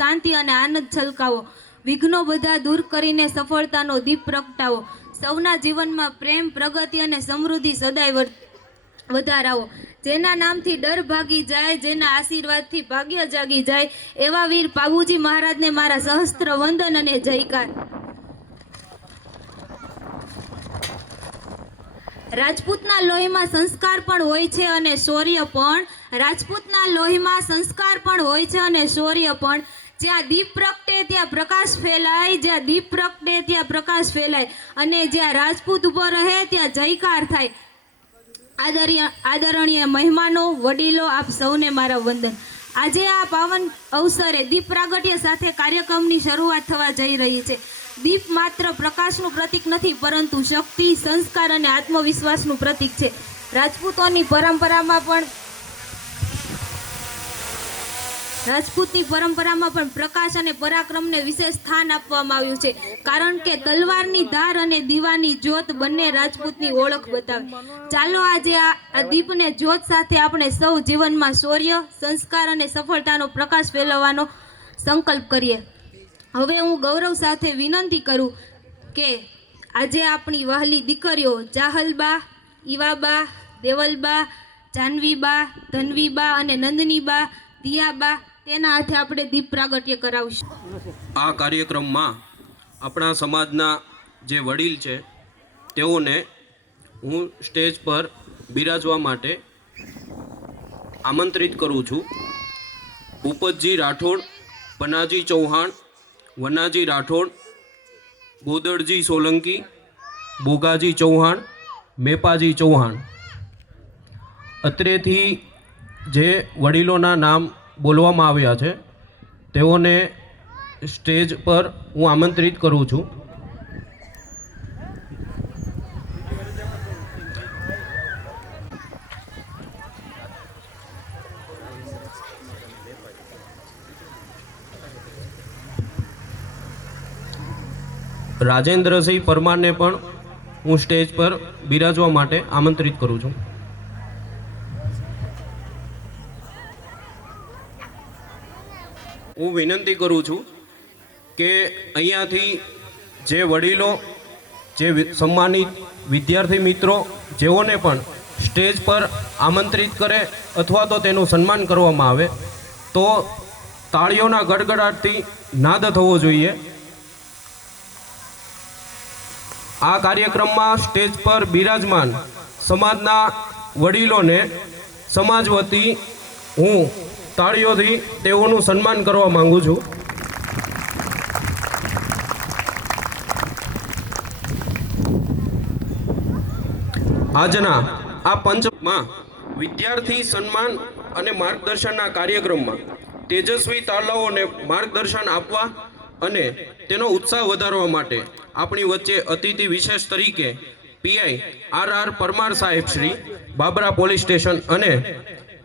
શાંતિ અને આનંદ છલકાવો। વિઘ્નો બધા દૂર કરીને સફળતાનો દીપ પ્રગટાવો। સૌના જીવનમાં પ્રેમ, પ્રગતિ અને સમૃદ્ધિ સદાય વધારાવો। જેના નામથી ડર ભાગી જાય, જેના આશીર્વાદથી ભાગ્ય જાગી જાય, એવા વીર પાબુજી મહારાજને મારા સહસ્ત્ર વંદન અને જયકાર। રાજપૂતના લોહીમાં સંસ્કાર પણ હોય છે અને શૌર્ય પણ। રાજપૂતના લોહીમાં સંસ્કાર પણ હોય છે અને શૌર્ય પણ। જ્યાં દીપ પ્રગટે ત્યાં પ્રકાશ ફેલાય, જ્યાં દીપ પ્રગટે ત્યાં પ્રકાશ ફેલાય, અને જ્યાં રાજપૂત ઉભો રહે ત્યાં જયકાર થાય। આદરણીય મહેમાનો, વડીલો, આપ સૌને મારા વંદન। આજે આ પાવન અવસરે દીપ પ્રાગટ્ય સાથે કાર્યક્રમની શરૂઆત થવા જઈ રહી છે। દીપ માત્ર પ્રકાશનું પ્રતીક નથી, પરંતુ શક્તિ, સંસ્કાર અને આત્મવિશ્વાસનું પ્રતીક છે। રાજપૂતની પરંપરામાં પણ પ્રકાશ અને પરાક્રમને વિશેષ સ્થાન આપવામાં આવ્યું છે, કારણ કે તલવારની ધાર અને દીવાની જ્યોત બંને રાજપૂતની ઓળખ બતાવે। ચાલો આજે આ દીપને જ્યોત સાથે આપણે સૌ જીવનમાં શૌર્ય, સંસ્કાર અને સફળતાનો પ્રકાશ ફેલાવવાનો સંકલ્પ કરીએ। હવે હું ગૌરવ સાથે વિનંતી કરું કે આજે આપણી વહાલી દીકરીઓ ચાહલબા, ઈવાબા, દેવલબા, જાનવીબા, ધનવીબા અને નંદનીબા, દિયાબા, તેના હાથે આપણે દીપ પ્રાગટ્ય કરાવશું। આ કાર્યક્રમમાં આપણા સમાજના જે વડીલ છે તેઓને હું સ્ટેજ પર બિરાજવા માટે આમંત્રિત કરું છું। ભૂપતજી રાઠોડ, પનાજી ચૌહાણ, વનાજી રાઠોડ, ગોદડજી સોલંકી, બોગાજી ચૌહાણ, મેપાજી ચૌહાણ। અત્રેથી જે વડીલોના નામ બોલવામાં આવ્યા છે તેઓને સ્ટેજ પર હું આમંત્રિત કરું છું। રાજેન્દ્રસિંહ પરમારને પણ હું સ્ટેજ પર બિરાજવા માટે આમંત્રિત કરું છું। હું વિનંતી કરું છું કે અહીંયાથી જે વડીલો, જે સન્માનિત વિદ્યાર્થી મિત્રો જેઓને પણ સ્ટેજ પર આમંત્રિત કરે અથવા તો તેનું સન્માન કરવામાં આવે તો તાળીઓના ગડગડાટથી નાદ થવો જોઈએ। આ કાર્યક્રમમાં સ્ટેજ પર બિરાજમાન સમાજના વડીલોને સમાજ વતી હું તાળીઓથી તેઓનું સન્માન કરવા માંગુ છું। આજના આ પંચમાં વિદ્યાર્થી સન્માન અને માર્ગદર્શનના કાર્યક્રમમાં તેજસ્વી તાલાઓને માર્ગદર્શન આપવા અને તેનો ઉત્સાહ વધારવા માટે આપણી વચ્ચે અતિથિ વિશેષ તરીકે પીઆઈ આર પરમાર સાહેબ શ્રી, બાબરા પોલીસ સ્ટેશન અને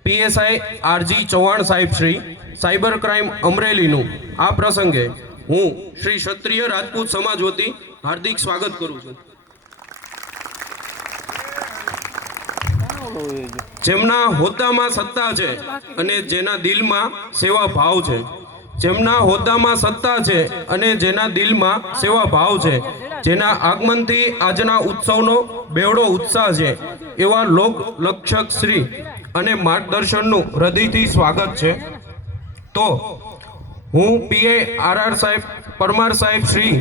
પીએસઆઈ આરજી ચૌહાણ સાહેબ શ્રી, સાયબર ક્રાઇમ અમરેલીનું આ પ્રસંગે હું શ્રી ક્ષત્રિય રાજપૂત સમાજ વતી હાર્દિક સ્વાગત કરું છું। જેમના હોદ્દામાં સત્તા છે અને જેના દિલમાં સેવા ભાવ છે, જેમના હોદ્દામાં સત્તા છે અને જેના દિલમાં સેવા ભાવ છે, જેના આગમનથી આજના ઉત્સવનો બેવડો ઉત્સાહ છે, એવા લોક લક્ષક શ્રી અને માર્ગદર્શનનું હૃદયથી સ્વાગત છે। તો હું પીઆઈ આર સાહેબ પરમાર સાહેબ શ્રી,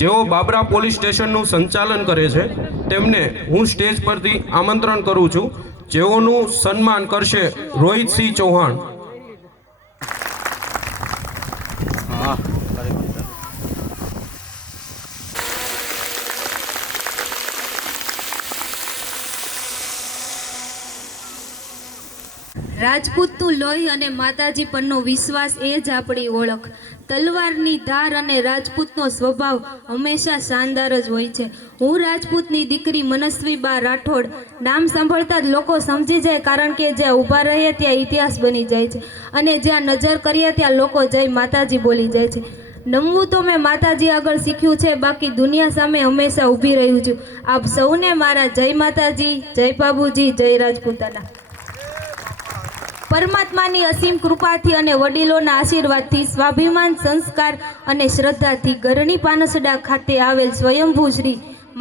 જેઓ બાબરા પોલીસ સ્ટેશનનું સંચાલન કરે છે, તેમને હું સ્ટેજ પરથી આમંત્રણ કરું છું, જેઓનું સન્માન કરશે રોહિતસિંહ ચૌહાણ। રાજપૂતનું લોહી અને માતાજી પરનો વિશ્વાસ એ જ આપણી ઓળખ। તલવારની ધાર અને રાજપૂતનો સ્વભાવ હંમેશા શાનદાર જ હોય છે। હું રાજપૂતની દીકરી મનસ્વીબા રાઠોડ, નામ સાંભળતા જ લોકો સમજી જાય, કારણ કે જ્યાં ઊભા રહીએ ત્યાં ઇતિહાસ બની જાય છે અને જ્યાં નજર કરીએ ત્યાં લોકો જય માતાજી બોલી જાય છે। નમવું તો મેં માતાજી આગળ શીખ્યું છે, બાકી દુનિયા સામે હંમેશા ઊભી રહ્યું છું। આપ સૌને મારા જય માતાજી, જય બાબુજી, જય રાજપૂતાના। પરમાત્માની અસીમ કૃપાથી અને વડીલોના આશીર્વાદથી સ્વાભિમાન સંસ્કાર અને શ્રદ્ધાથી ગરણી પાનસડા ખાતે આવેલ સ્વયંભૂ શ્રી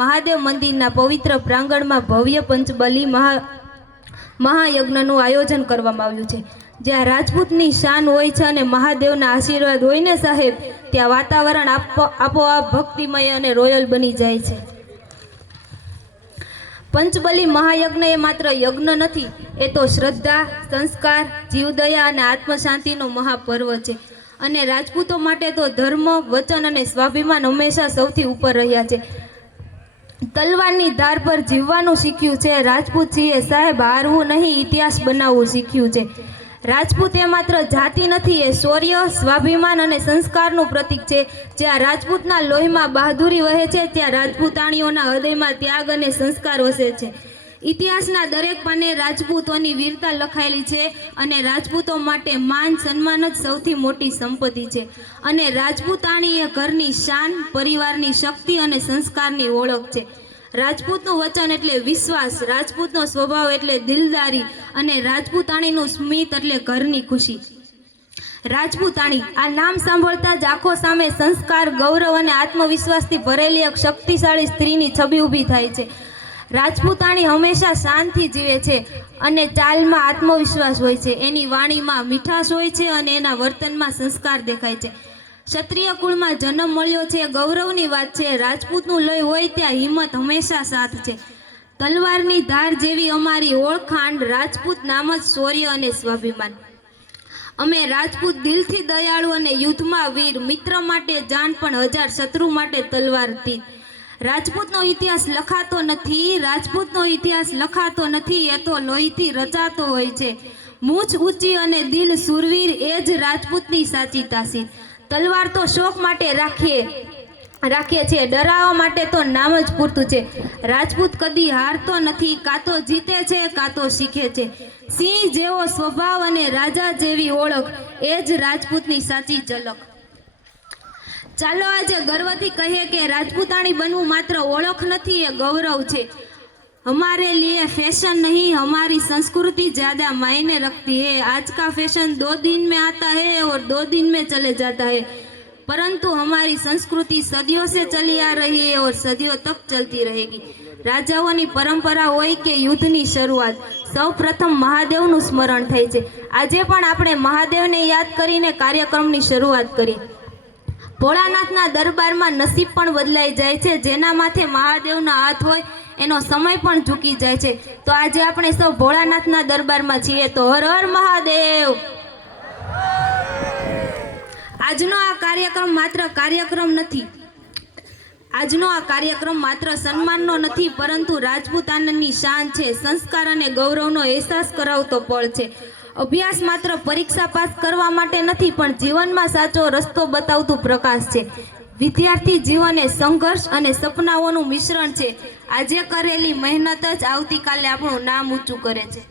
મહાદેવ મંદિરના પવિત્ર પ્રાંગણમાં ભવ્ય પંચબલી મહાયજ્ઞનું આયોજન કરવામાં આવ્યું છે. જ્યાં રાજપૂતની શાન હોય છે અને મહાદેવના આશીર્વાદ હોય ને સાહેબ, ત્યાં વાતાવરણ આપોઆપ ભક્તિમય અને રોયલ બની જાય છે. પંચબલી મહાયજ્ઞ એ માત્ર યજ્ઞ નથી, એ તો શ્રદ્ધા, સંસ્કાર, જીવદયા અને આત્મશાંતિનો મહાપર્વ છે. અને રાજપૂતો માટે તો ધર્મ, વચન અને સ્વાભિમાન હંમેશા સૌથી ઉપર રહ્યા છે. તલવારની ધાર પર જીવવાનું શીખ્યું છે રાજપૂતજીએ સાહેબ. હારવું નહીં, ઇતિહાસ બનાવવું શીખ્યું છે. રાજપૂત એ માત્ર જાતિ નથી, એ શૌર્ય, સ્વાભિમાન અને સંસ્કારનું પ્રતીક છે. જ્યાં રાજપૂતના લોહીમાં બહાદુરી વહે છે, ત્યાં રાજપૂતાણીઓના હૃદયમાં ત્યાગ અને સંસ્કાર વસે છે. ઇતિહાસના દરેક પાને રાજપૂતોની વીરતા લખાયેલી છે અને રાજપૂતો માટે માન સન્માન જ સૌથી મોટી સંપત્તિ છે. અને રાજપૂતાણી એ ઘરની શાન, પરિવારની શક્તિ અને સંસ્કારની ઓળખ છે. રાજપૂતનું વચન એટલે વિશ્વાસ, રાજપૂતનો સ્વભાવ એટલે દિલદારી અને રાજપૂતાણીનું સ્મિત એટલે ઘરની ખુશી. રાજપૂતાણી આ નામ સાંભળતા જ આંખો સામે સંસ્કાર, ગૌરવ અને આત્મવિશ્વાસથી ભરેલી એક શક્તિશાળી સ્ત્રીની છબી ઊભી થાય છે. રાજપૂતાણી હંમેશા શાંતિથી જીવે છે અને ચાલમાં આત્મવિશ્વાસ હોય છે, એની વાણીમાં મીઠાશ હોય છે અને એના વર્તનમાં સંસ્કાર દેખાય છે. ક્ષત્રિય કુળમાં જન્મ મળ્યો છે, ગૌરવની વાત છે. રાજપૂતનું લોહી હોય ત્યાં હિંમત હંમેશા સાથ છે. તલવારની ધાર જેવી અમારી ઓળખાણ, રાજપૂત નામ જ શૌર્ય અને સ્વાભિમાન. અમે રાજપૂત દિલથી દયાળુ અને યુદ્ધમાં વીર, મિત્ર માટે જાન પણ 1000, શત્રુ માટે તલવારથી. રાજપૂતનો ઇતિહાસ લખાતો નથી, રાજપૂતનો ઇતિહાસ લખાતો નથી, એ તો લોહીથી રચાતો હોય છે. મૂછ ઊંચી અને દિલ સુરવીર, એ જ રાજપૂતની સાચી તાસીર. તલવાર તો શોખ માટે રાખીએ છીએ, ડરાવવા માટે તો નામ જ પૂરતું છે. રાજપૂત કદી હારતો નથી, કાં તો જીતે છે કાં તો શીખે છે. સિંહ જેવો સ્વભાવ અને રાજા જેવી ઓળખ, એ જ રાજપૂતની સાચી ઝલક. ચાલો આજે ગર્વથી કહીએ કે રાજપૂતાણી બનવું માત્ર ઓળખ નથી, એ ગૌરવ છે. हमारे लिए फैशन नहीं, हमारी संस्कृति ज़्यादा मायने रखती है. आज का फैशन 2 दिन में आता है और 2 दिन में चले जाता है, परंतु हमारी संस्कृति सदियों से चली आ रही है और सदियों तक चलती रहेगी. राजाओनी परंपरा होय के युद्धनी शरूआत, सौ प्रथम महादेवનું સ્મરણ થાય છે. આજે પણ આપણે મહાદેવને યાદ કરીને કાર્યક્રમની શરૂઆત કરી. ભોળાનાથના દરબારમાં નસીબ પણ બદલાઈ જાય છે. જેના માથે મહાદેવનો હાથ હોય એનો સમય પણ ઝૂકી જાય છે. તો આજે આપણે સૌ ભોળાનાથના દરબારમાં છીએ, તો હર હર મહાદેવ. આજનો આ કાર્યક્રમ માત્ર સન્માનનો નથી, પરંતુ રાજપૂતાનાની શાન છે, સંસ્કાર અને ગૌરવનો અહેસાસ કરાવતો પળ છે. અભ્યાસ માત્ર પરીક્ષા પાસ કરવા માટે નથી, પણ જીવનમાં સાચો રસ્તો બતાવતું પ્રકાશ છે. વિદ્યાર્થી જીવન એ સંઘર્ષ અને સપનાઓનું મિશ્રણ છે. આજે કરેલી મહેનત જ આવતીકાલે આપણું નામ ઊંચું કરે છે.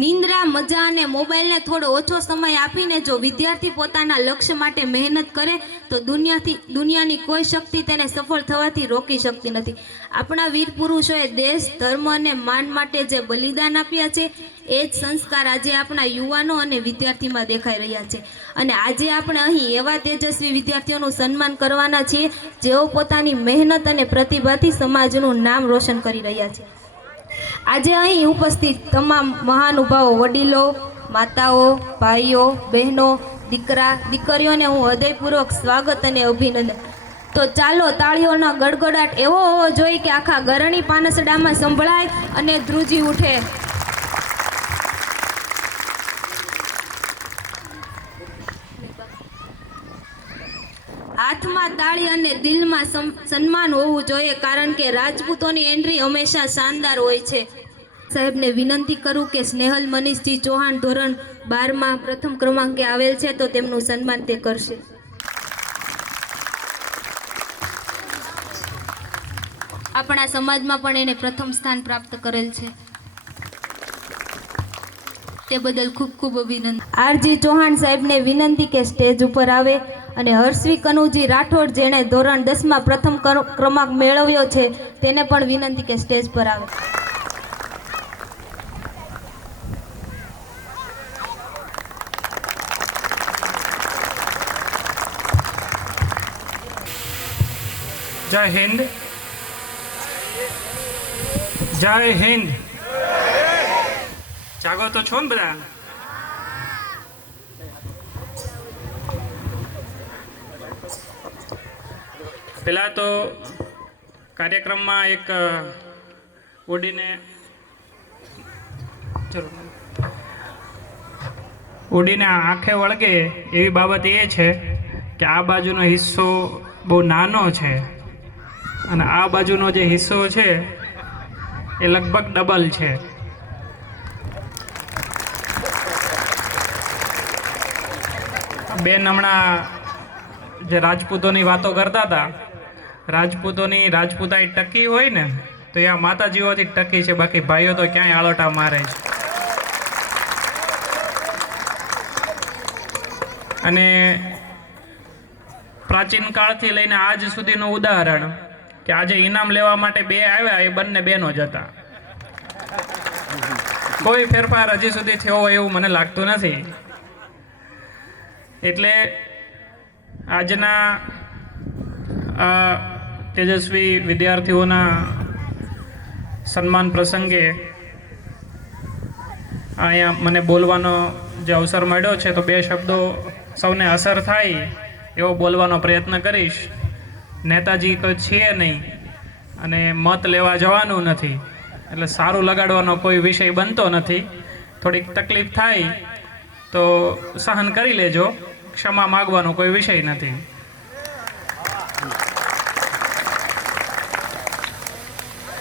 નિંદ્રા, મજા અને મોબાઈલને થોડો ઓછો સમય આપીને જો વિદ્યાર્થી પોતાના લક્ષ્ય માટે મહેનત કરે તો દુનિયાની કોઈ શક્તિ તેને સફળ થવાથી રોકી શકતી નથી. આપણા વીર પુરુષોએ દેશ, ધર્મ અને માન માટે જે બલિદાન આપ્યા છે, એ જ સંસ્કાર આજે આપણા યુવાનો અને વિદ્યાર્થીમાં દેખાઈ રહ્યા છે. અને આજે આપણે અહીં એવા તેજસ્વી વિદ્યાર્થીઓનું સન્માન કરવાના છીએ જેઓ પોતાની મહેનત અને પ્રતિભાથી સમાજનું નામ રોશન કરી રહ્યા છે. આજે અહીં ઉપસ્થિત તમામ મહાનુભાવો, વડીલો, માતાઓ, ભાઈઓ, બહેનો, દીકરા, દીકરીઓને હું હૃદયપૂર્વક સ્વાગત અને અભિનંદન. તો ચાલો તાળીઓનો ગડગડાટ એવો હોવો જોઈએ કે આખા ગરણી પાનસડામાં સંભળાય અને ધ્રુજી ઉઠે. હાથમાં તાળી અને દિલમાં સન્માન હોવું જોઈએ, કારણ કે રાજપૂતોની એન્ટ્રી હંમેશા શાનદાર હોય છે. સાહેબને વિનંતી કરું કે સ્નેહલ મનીષજી ચૌહાણ ધોરણ 12માં પ્રથમ ક્રમાંકે આવેલ છે, તો તેમનું સન્માન તે કરશે. આપણા સમાજમાં પણ એને પ્રથમ સ્થાન પ્રાપ્ત કરેલ છે, તે બદલ ખૂબ ખૂબ અભિનંદન. આરજી ચૌહાણ સાહેબને વિનંતી કે સ્ટેજ ઉપર આવે, અને હર્ષવી કનુજી રાઠોડ જેણે ધોરણ 10માં પ્રથમ ક્રમાંક મેળવ્યો છે તેને પણ વિનંતી કે સ્ટેજ પર આવે. જય હિન્દ. જય હિન્દ. જાગો તો છો ને બધા? પહેલા તો કાર્યક્રમમાં એક ઉડીને આંખે વળગે એવી બાબત એ છે કે આ બાજુનો હિસ્સો બહુ નાનો છે અને આ બાજુનો જે હિસ્સો છે એ લગભગ ડબલ છે. બેન હમણાં જે રાજપૂતોની વાતો કરતા હતા, રાજપૂતોની રાજપૂતાઈ ટકી હોય ને તો એ આ માતાજીઓથી ટકી છે, બાકી ભાઈઓ તો ક્યાંય આલોટા મારે છે. અને પ્રાચીન કાળથી લઈને આજ સુધીનું ઉદાહરણ કે આજે ઇનામ લેવા માટે બે આવ્યા, એ બંને બહેનો જ હતા. કોઈ ફેરફાર હજી સુધી થયો હોય એવું મને લાગતું નથી. એટલે આજના આ તેજસ્વી વિદ્યાર્થીઓના સન્માન પ્રસંગે અહીંયા મને બોલવાનો જે અવસર મળ્યો છે તો બે શબ્દો સૌને અસર થાય એવો બોલવાનો પ્રયત્ન કરીશ. નેતાજી તો છીએ નહીં અને મત લેવા જવાનું નથી, એટલે સારું લગાડવાનો કોઈ વિષય બનતો નથી. થોડીક તકલીફ થાય તો સહન કરી લેજો, ક્ષમા માગવાનો કોઈ વિષય નથી.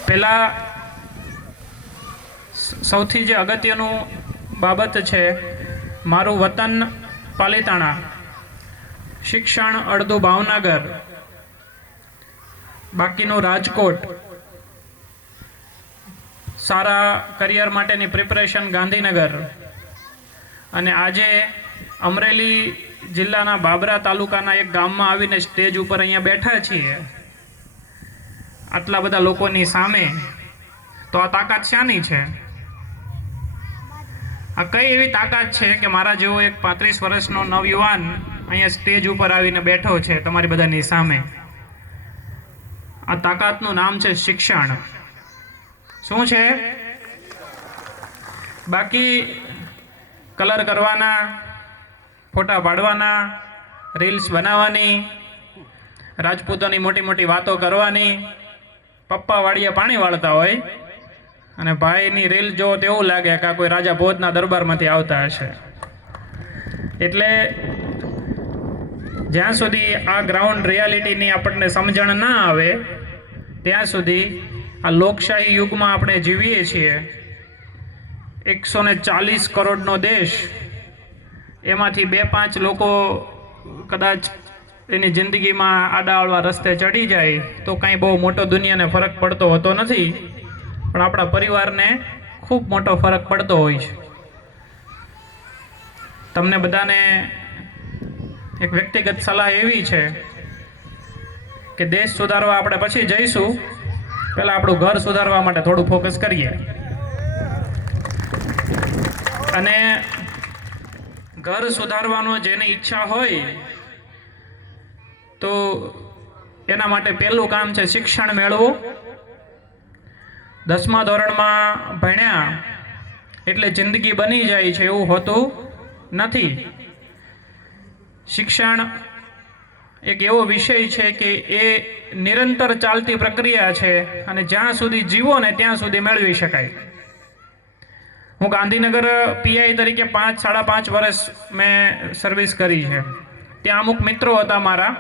પહેલા સૌથી જે અગત્યનું બાબત છે, મારું વતન પાલીતાણા, શિક્ષણ અડધું ભાવનગર, બાકીનું રાજકોટ, સારા કરિયર માટેની પ્રિપરેશન ગાંધીનગર, અને આજે અમરેલી જિલ્લાના બાબરા તાલુકાના એક ગામમાં આવીને સ્ટેજ ઉપર અહીંયા બેઠા છીએ આટલા બધા લોકોની સામે. તો આ તાકાત શાની છે? આ કઈ એવી તાકાત છે કે મારા જેવો એક 35 વર્ષનો નવયુવાન અહીંયા સ્ટેજ ઉપર આવીને બેઠો છે તમારી બધાની સામે? આ તાકાતનું નામ છે શિક્ષણ. શું છે? બાકી કલર કરવાના, ફોટા પાડવાના, રીલ્સ બનાવવાની, રાજપૂતોની મોટી મોટી વાતો કરવાની, પપ્પા વાડીએ પાણી વાળતા હોય અને ભાઈની રીલ જો તો એવું લાગે કે કોઈ રાજા ભોજના દરબારમાંથી આવતા હશે. એટલે જ્યાં સુધી આ ગ્રાઉન્ડ રિયાલિટીની આપણને સમજણ ના આવે ત્યાં સુધી આ લોકશાહી યુગમાં આપણે જીવીએ છીએ. 140 કરોડનો દેશ, એમાંથી 2-5 લોકો કદાચ એની જિંદગીમાં આડાઅવળા રસ્તે ચડી જાય તો કાંઈ બહુ મોટો દુનિયાને ફરક પડતો હોતો નથી, પણ આપણા પરિવારને ખૂબ મોટો ફરક પડતો હોય છે. તમને બધાને એક વ્યક્તિગત સલાહ એવી છે કે દેશ સુધારવા આપણે પછી જઈશું, પહેલાં આપણું ઘર સુધારવા માટે થોડું ફોકસ કરીએ. અને ઘર સુધારવાનો જેની ઈચ્છા હોય તો એના માટે પહેલું કામ છે શિક્ષણ મેળવવું. 10મા ધોરણમાં ભણ્યા એટલે જિંદગી બની જાય છે એવું હોતું નથી. શિક્ષણ એક એવો વિષય છે કે એ નિરંતર ચાલતી પ્રક્રિયા છે અને જ્યાં સુધી જીવો ને ત્યાં સુધી મેળવી શકાય. હું ગાંધીનગર પીઆઈ તરીકે 5-5.5 વર્ષ મેં સર્વિસ કરી છે. ત્યાં અમુક મિત્રો હતા મારા,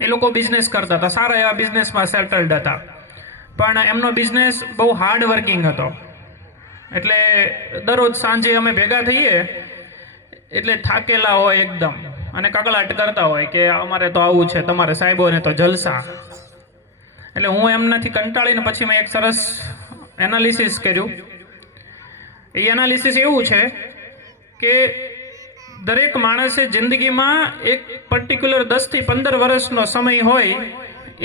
એ લોકો બિઝનેસ કરતા હતા, સારા એવા બિઝનેસમાં સેટલડ હતા, પણ એમનો બિઝનેસ બહુ હાર્ડ વર્કિંગ હતો. એટલે દરરોજ સાંજે અમે ભેગા થઈએ એટલે થાકેલા હોય એકદમ અને કકળાટ કરતા હોય કે અમારે તો આવું છે, તમારે સાહેબોને તો જલસા. એટલે હું એમનાથી કંટાળીને પછી મેં એક સરસ એનાલિસિસ કર્યું. એ એનાલિસિસ એવું છે કે દરેક માણસે જિંદગીમાં એક પર્ટિક્યુલર 10 થી 15 વર્ષનો સમય હોય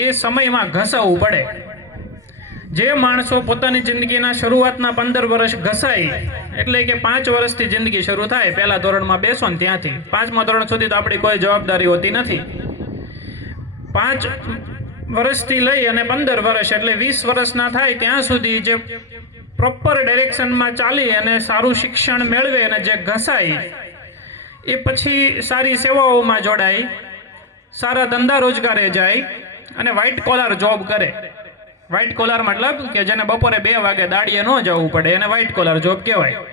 એ સમયમાં ઘસાવવું પડે. જે માણસો પોતાની જિંદગીના શરૂઆતના 15 વર્ષ ઘસાય એટલે કે 5 વર્ષથી જિંદગી શરૂ થાય, પહેલા ધોરણમાં બેસો ને ત્યાંથી 5મા ધોરણ સુધી તો આપણી કોઈ જવાબદારી હોતી નથી. વર્ષથી લઈ અને 15 વર્ષ એટલે 20 વર્ષના થાય ત્યાં સુધી જે પ્રોપર ડાયરેક્શનમાં ચાલી અને સારું શિક્ષણ મેળવે અને જે ઘસાય એ પછી સારી સેવાઓમાં જોડાય, સારા ધંધા રોજગારે જાય અને વ્હાઇટ કોલર જોબ કરે. વ્હાઇટ કોલર મતલબ કે જેને બપોરે 2 વાગે દાડીએ ન જવું પડે એને વ્હાઇટ કોલર જોબ કહેવાય.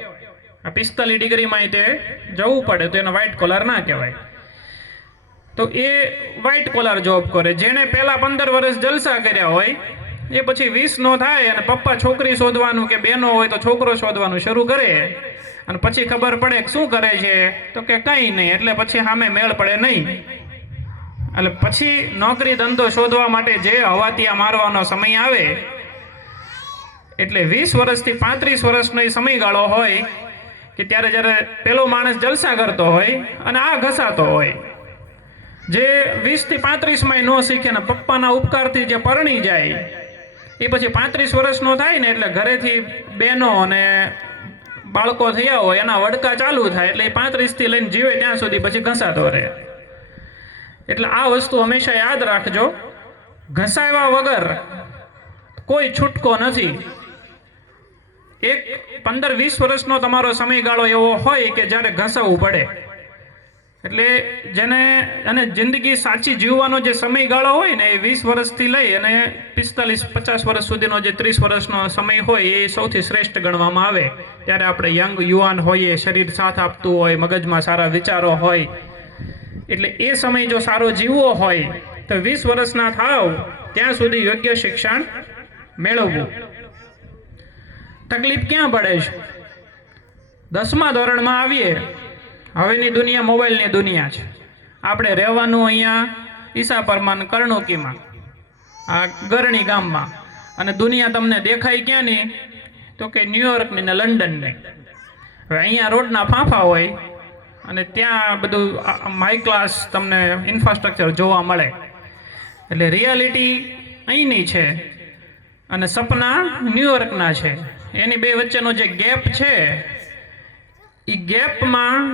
આ 45 ડિગ્રીમાં તે જવું પડે તો એને વ્હાઇટ કોલર ના કહેવાય. તો એ વ્હાઇટ કોલર જોબ કરે. જેને પહેલા 15 વર્ષ જલસા કર્યા હોય એ પછી 20 નો થાય અને પપ્પા છોકરી શોધવાનું કે બેનો હોય તો છોકરો શોધવાનું શરૂ કરે અને પછી ખબર પડે કે શું કરે છે તો કે કંઈ નહીં, એટલે પછી સામે મેળ પડે નહીં. એટલે પછી નોકરી ધંધો શોધવા માટે જે હવાતિયા મારવાનો સમય આવે એટલે 20 વર્ષથી 35 વર્ષનો એ સમયગાળો હોય કે ત્યારે જ્યારે પેલો માણસ જલસા કરતો હોય અને આ ઘસાતો હોય. જે 20 થી 35 ન શીખે ને પપ્પાના ઉપકારથી જે પરણી જાય એ પછી 35 વર્ષનો થાય ને એટલે ઘરેથી બહેનો અને બાળકો થયા હોય એના વડકા ચાલુ થાય એટલે એ 35 થી લઈને જીવે ત્યાં સુધી પછી ઘસાતો રહે. એટલે આ વસ્તુ હંમેશા યાદ રાખજો, ઘસાવ્યા વગર કોઈ છૂટકો નથી. એક 15-20 વર્ષનો તમારો સમયગાળો એવો હોય કે જ્યારે ઘસાવવું પડે. એટલે જેને અને જિંદગી સાચી જીવવાનો જે સમયગાળો હોય ને એ 20 વર્ષથી લઈ અને 45-50 વર્ષ સુધીનો જે 30 વર્ષનો સમય હોય એ સૌથી શ્રેષ્ઠ ગણવામાં આવે. ત્યારે આપણે યંગ યુવાન હોઈએ, શરીર સાથ આપતું હોય, મગજમાં સારા વિચારો હોય. એટલે એ સમય જો સારો જીવવો હોય તો 20 વર્ષના થાવ ત્યાં સુધી યોગ્ય શિક્ષણ મેળવવું. તકલીફ ક્યાં પડે છે? 10મા ધોરણમાં આવીએ, હવેની દુનિયા મોબાઈલની દુનિયા છે. આપણે રહેવાનું અહીંયા ઈસાપરમાં, કરણુકીમાં, આ ગરણી ગામમાં, અને દુનિયા તમને દેખાય ક્યાંની તો કે ન્યુયોર્કની ને લંડનની. હવે અહીંયા રોડના ફાંફા હોય અને ત્યાં બધું હાઈ ક્લાસ તમને ઇન્ફ્રાસ્ટ્રક્ચર જોવા મળે. એટલે રિયાલિટી અહીંની છે અને સપના ન્યુયોર્કના છે. એની બે વચ્ચેનો જે ગેપ છે એ ગેપમાં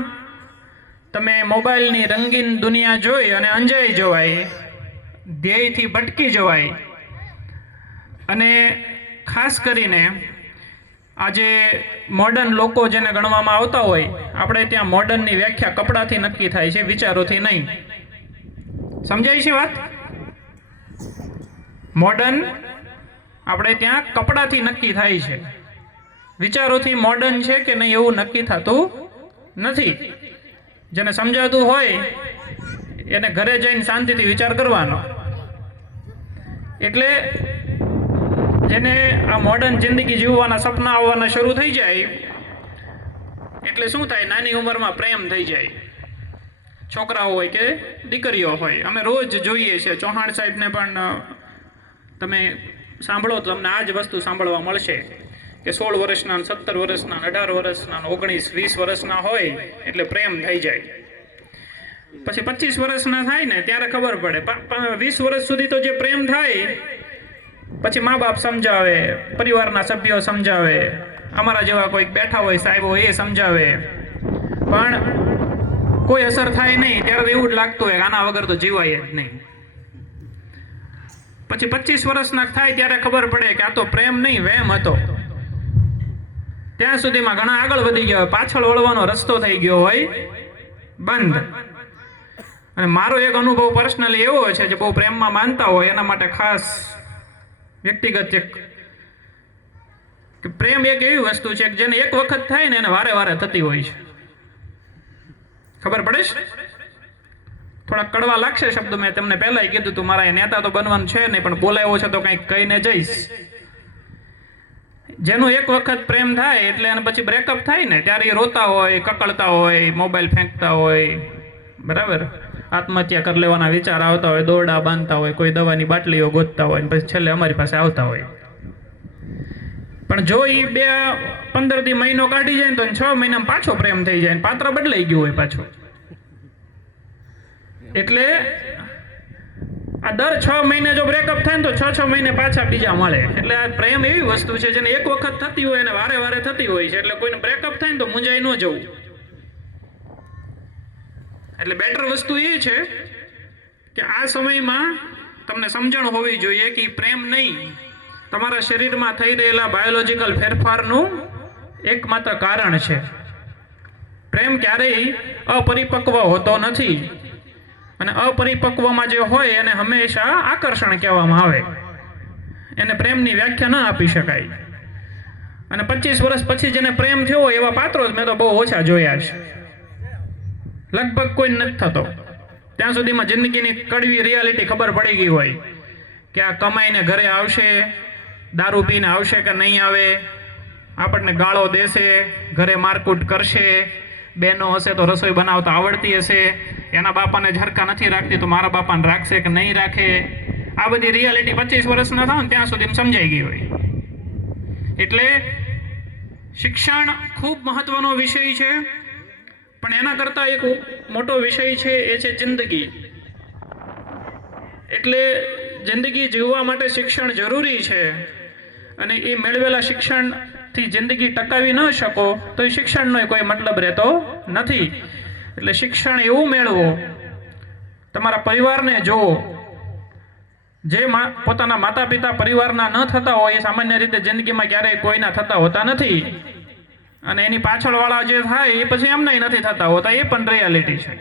તમે મોબાઈલની રંગીન દુનિયા જોઈ અને અંજાઈ જવાય, ધ્યેયથી ભટકી જવાય. અને ખાસ કરીને આજે મોડર્ન લોકો જેને ગણવામાં આવતા હોય, આપણે ત્યાં મોડર્નની વ્યાખ્યા કપડાથી નક્કી થાય છે, વિચારોથી નહીં. સમજાય છે વાત? મોડર્ન આપણે ત્યાં કપડાથી નક્કી થાય છે, વિચારોથી મોડર્ન છે કે નહીં એવું નક્કી થતું નથી. જેને સમજાતું હોય એને ઘરે જઈને શાંતિથી વિચાર કરવાનો. એટલે જેને આ મોડર્ન જિંદગી જીવવાના સપના આવવાના શરૂ થઈ જાય એટલે શું થાય, નાની ઉંમરમાં પ્રેમ થઈ જાય. છોકરાઓ હોય કે દીકરીઓ હોય. અમે રોજ જોઈએ છીએ, ચૌહાણ સાહેબને પણ તમે સાંભળો તો તમને આ જ વસ્તુ સાંભળવા મળશે કે 16 વર્ષના, 17 વર્ષના, 18 વર્ષના, 19-20 વર્ષના હોય એટલે પ્રેમ થઈ જાય. પછી 25 વર્ષના થાય ને ત્યારે ખબર પડે. 20 વર્ષ સુધી તો જે પ્રેમ થાય પછી મા બાપ સમજાવે, પરિવારના સભ્યો સમજાવે, અમારા જેવા કોઈક બેઠા હોય સાહેબો એ સમજાવે, પણ કોઈ અસર થાય નહીં. ત્યારે એવું જ લાગતું હોય કે આના વગર તો જીવાય જ નહીં. પછી 25 વર્ષના થાય ત્યારે ખબર પડે કે આ તો પ્રેમ નહીં, વહેમ હતો. ત્યાં સુધીમાં ઘણા આગળ વધી ગયા હોય, પાછળ વળવાનો રસ્તો થઈ ગયો હોય બંધ. અને મારો એક અનુભવ પર્સનલી એવો છે જે બહુ પ્રેમમાં માનતા હોય એના માટે ખાસ વ્યક્તિગત એક કે પ્રેમ એક એવી વસ્તુ છે કે જેને એક વખત થાય ને એને વારે વારે થતી હોય છે. ખબર પડે છે? થોડા કડવા લાગશે શબ્દ, મેં તમને પહેલાય કીધું તું મારા નેતા તો બનવાનું છે નહીં, પણ બોલાવ્યો છે તો કંઈક કહીને જઈશ. જેનું એક વખત પ્રેમ થાય એટલે એને પછી બ્રેકઅપ થાય ને ત્યારે એ રોતા હોય, કકળતા હોય, મોબાઈલ ફેંકતા હોય, બરાબર, આત્મહત્યા કરી લેવાના વિચાર આવતા હોય, દોરડા બાંધતા હોય, કોઈ દવાની બાટલીઓ ગોતતા હોય, પછી છેલ્લે અમારી પાસે આવતા હોય. પણ જો એ 15 દી મહિનો કાઢી જાય ને તો 6 મહિનામાં પાછો પ્રેમ થઈ જાય, પાત્ર બદલાઈ ગયું હોય પાછું. એટલે આ દર 6 મહિને જો બ્રેકઅપ થાય ને તો 6 મહિને પાછા બીજા મળે. એટલે આ પ્રેમ એવી વસ્તુ છે જેને એક વખત થતી હોય અને વારે વારે થતી હોય છે. એટલે કોઈને બ્રેકઅપ થાય ને તો મૂંઝાઈ ન જવું. એટલે બેટર વસ્તુ એ છે કે આ સમયમાં તમને સમજણ હોવી જોઈએ કે પ્રેમ નહીં, તમારા શરીરમાં થઈ રહેલા બાયોલોજિકલ ફેરફારનું એકમાત્ર કારણ છે. પ્રેમ ક્યારેય અપરિપક્વ હોતો નથી, અને અપરિપક્વમાં જે હોય એને હંમેશા આકર્ષણ કહેવામાં આવે. એને પ્રેમની વ્યાખ્યા ન આપી શકાય. અને 25 વર્ષ પછી જેને પ્રેમ થયો એવા પાત્રો મેં તો બહુ ઓછા જોયા છે, લગભગ કોઈ નથી થતો. ત્યાં સુધીમાં જિંદગીની કડવી રિયાલિટી ખબર પડી ગઈ હોય કે આ કમાઈને ઘરે આવશે, દારૂ પીને આવશે કે નહીં આવે, આપણને ગાળો દેશે, ઘરે મારકૂટ કરશે, બહેનો હશે તો રસોઈ બનાવતા આવડતી હશે, એના બાપાને ઝરકા નથી રાખતી તો મારા બાપાને રાખશે કે નહીં રાખે. આ બધી રિયાલિટી 25 વર્ષના થાવ ને ત્યાં સુધી સમજાઈ ગઈ હોય. એટલે શિક્ષણ ખૂબ મહત્વનો વિષય છે, પણ એના કરતાં એક મોટો વિષય છે, એ છે જિંદગી. એટલે જિંદગી જીવવા માટે શિક્ષણ જરૂરી છે, અને એ મેળવેલા શિક્ષણથી જિંદગી ટકાવી ન શકો તો એ શિક્ષણનો કોઈ મતલબ રહેતો નથી. એટલે શિક્ષણ એવું મેળવો, તમારા પરિવારને જુઓ. જે પોતાના માતા પિતા પરિવારના ન થતા હોય એ સામાન્ય રીતે જિંદગીમાં ક્યારેય કોઈના થતા હોતા નથી, અને એની પાછળવાળા જે થાય એ પછી એમનાય નથી થતા હોતા, એ પણ રિયાલિટી છે.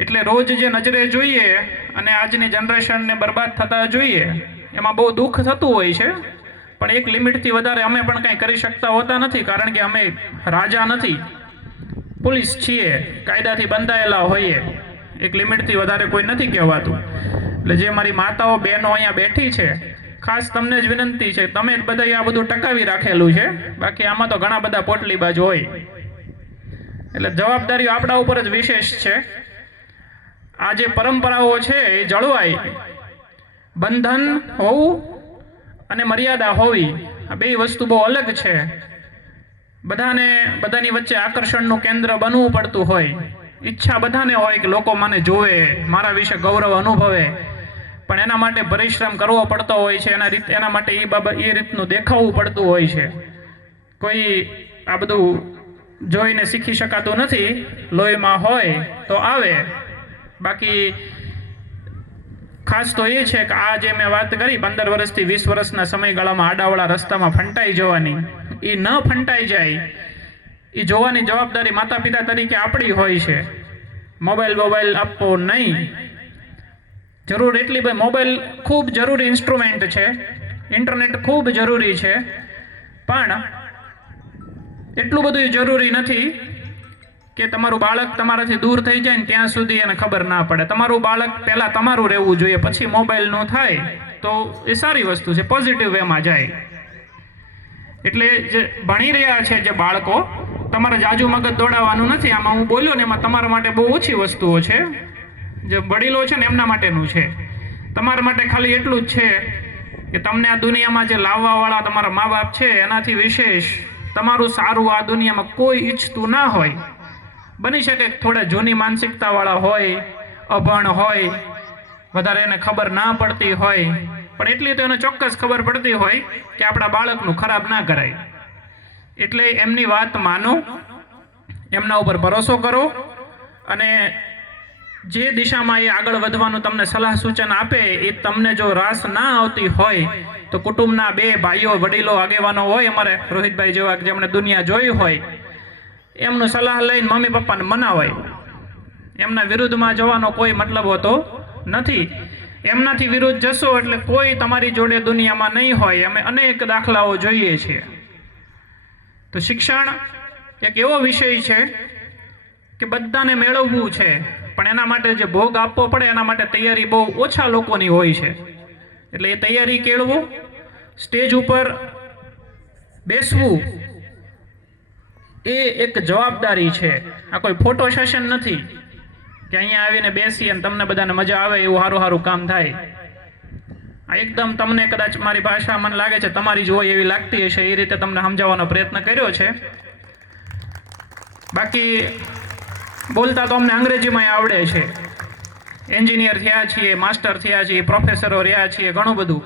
એટલે રોજ જે નજરે જોઈએ અને આજની જનરેશનને બરબાદ થતા જોઈએ એમાં બહુ દુઃખ થતું હોય છે, પણ એક લિમિટથી વધારે અમે પણ કંઈ કરી શકતા હોતા નથી, કારણ કે અમે રાજા નથી, પોલીસ છીએ, કાયદાથી બંધાયેલા હોઈએ. એક લિમિટથી વધારે કોઈ નથી કહેવાતું. એટલે જે મારી માતાઓ બહેનો અહીંયા બેઠી છે, ખાસ તમને જ વિનંતી છે, તમે જ બધા આ બધું ટકાવી રાખેલું છે, બાકી આમાં તો ઘણા બધા પોટલીબાજ હોય. એટલે જવાબદારીઓ આપણા ઉપર જ વિશેષ છે. આ જે પરંપરાઓ છે એ જળવાય, બંધન હોવું અને મર્યાદા હોવી, આ બે વસ્તુ બહુ અલગ છે. બધાની વચ્ચે આકર્ષણનું કેન્દ્ર બનવું પડતું હોય, ઈચ્છા બધાને હોય કે લોકો મને જોવે, મારા વિશે ગૌરવ અનુભવે, પણ એના માટે પરિશ્રમ કરવો પડતો હોય છે. એના માટે એ રીતનું દેખાવું પડતું હોય છે. કોઈ આ બધું જોઈને શીખી શકાતું નથી. લોહીમાં હોય તો આવે. બાકી ખાસ તો એ છે કે આ જે મેં વાત કરી 15 વર્ષથી 20 વર્ષના સમયગાળામાં આડાવાળા રસ્તામાં ફંટાઈ જવાની, એ ન ફંટાઈ જાય એ જોવાની જવાબદારી માતા પિતા તરીકે આપણી હોય છે. મોબાઈલ આપવો નહીં. જરૂર એટલી ભાઈ, મોબાઈલ ખૂબ જરૂરી ઇન્સ્ટ્રુમેન્ટ છે, ઇન્ટરનેટ ખૂબ જરૂરી છે, પણ એટલું બધું જરૂરી નથી કે તમારું બાળક તમારાથી દૂર થઈ જાય ને ત્યાં સુધી એને ખબર ના પડે. તમારું બાળક પહેલાં તમારું રહેવું જોઈએ, પછી મોબાઈલનું થાય તો એ સારી વસ્તુ છે, પોઝિટિવ વેમાં જાય. એટલે જે ભણી રહ્યા છે જે બાળકો, તમારે જાજુ મગજ દોડાવવાનું નથી. આમાં હું બોલ્યો ને એમાં તમારા માટે બહુ ઓછી વસ્તુઓ છે. જે વડીલો છે ને એમના માટેનું છે. તમારા માટે ખાલી એટલું જ છે કે તમને આ દુનિયામાં જે લાવવાવાળા તમારા મા બાપ છે એનાથી વિશેષ તમારું સારું આ દુનિયામાં કોઈ ઈચ્છતું ના હોય. બની શકે થોડા જૂની માનસિકતાવાળા હોય, અભણ હોય, વધારે એને ખબર ના પડતી હોય, પણ એટલી તો એને ચોક્કસ ખબર પડતી હોય કે આપણા બાળકનું ખરાબ ના કરાય. એટલે એમની વાત માનો, એમના ઉપર ભરોસો કરો, અને જે દિશામાં એ આગળ વધવાનું તમને સલાહ સૂચન આપે એ તમને જો રાસ ના આવતી હોય તો કુટુંબના 2 ભાઈઓ, વડીલો, આગેવાનો હોય, અમારે રોહિતભાઈ જેવા જેમણે દુનિયા જોઈ હોય, એમનું સલાહ લઈને મમ્મી પપ્પાને મનાવાય. એમના વિરુદ્ધમાં જવાનો કોઈ મતલબ હોતો નથી. એમનાથી વિરુદ્ધ જશો એટલે કોઈ તમારી જોડે દુનિયામાં નહીં હોય. અમે અનેક દાખલાઓ જોઈએ છીએ. તો શિક્ષણ એક એવો વિષય છે કે બધાને મેળવવું છે, પણ એના માટે જે ભોગ આપવો પડે એના માટે તૈયારી બહુ ઓછા લોકોની હોય છે. એટલે એ તૈયારી કેળવો, સ્ટેજ ઉપર બેસવું એ એક જવાબદારી છે. આ કોઈ ફોટો સેશન નથી કે અહીંયા આવીને બેસી અને તમને બધાને મજા આવે એવું સારું સારું કામ થાય. આ એકદમ તમને કદાચ મારી ભાષા મને લાગે છે તમારી જ હોય એવી લાગતી હશે, એ રીતે તમને સમજાવવાનો પ્રયત્ન કર્યો છે. બાકી બોલતા તો અમને અંગ્રેજીમાં આવડે છે. એન્જિનિયર થયા છીએ, માસ્ટર થયા છીએ, પ્રોફેસરો રહ્યા છીએ, ઘણું બધું,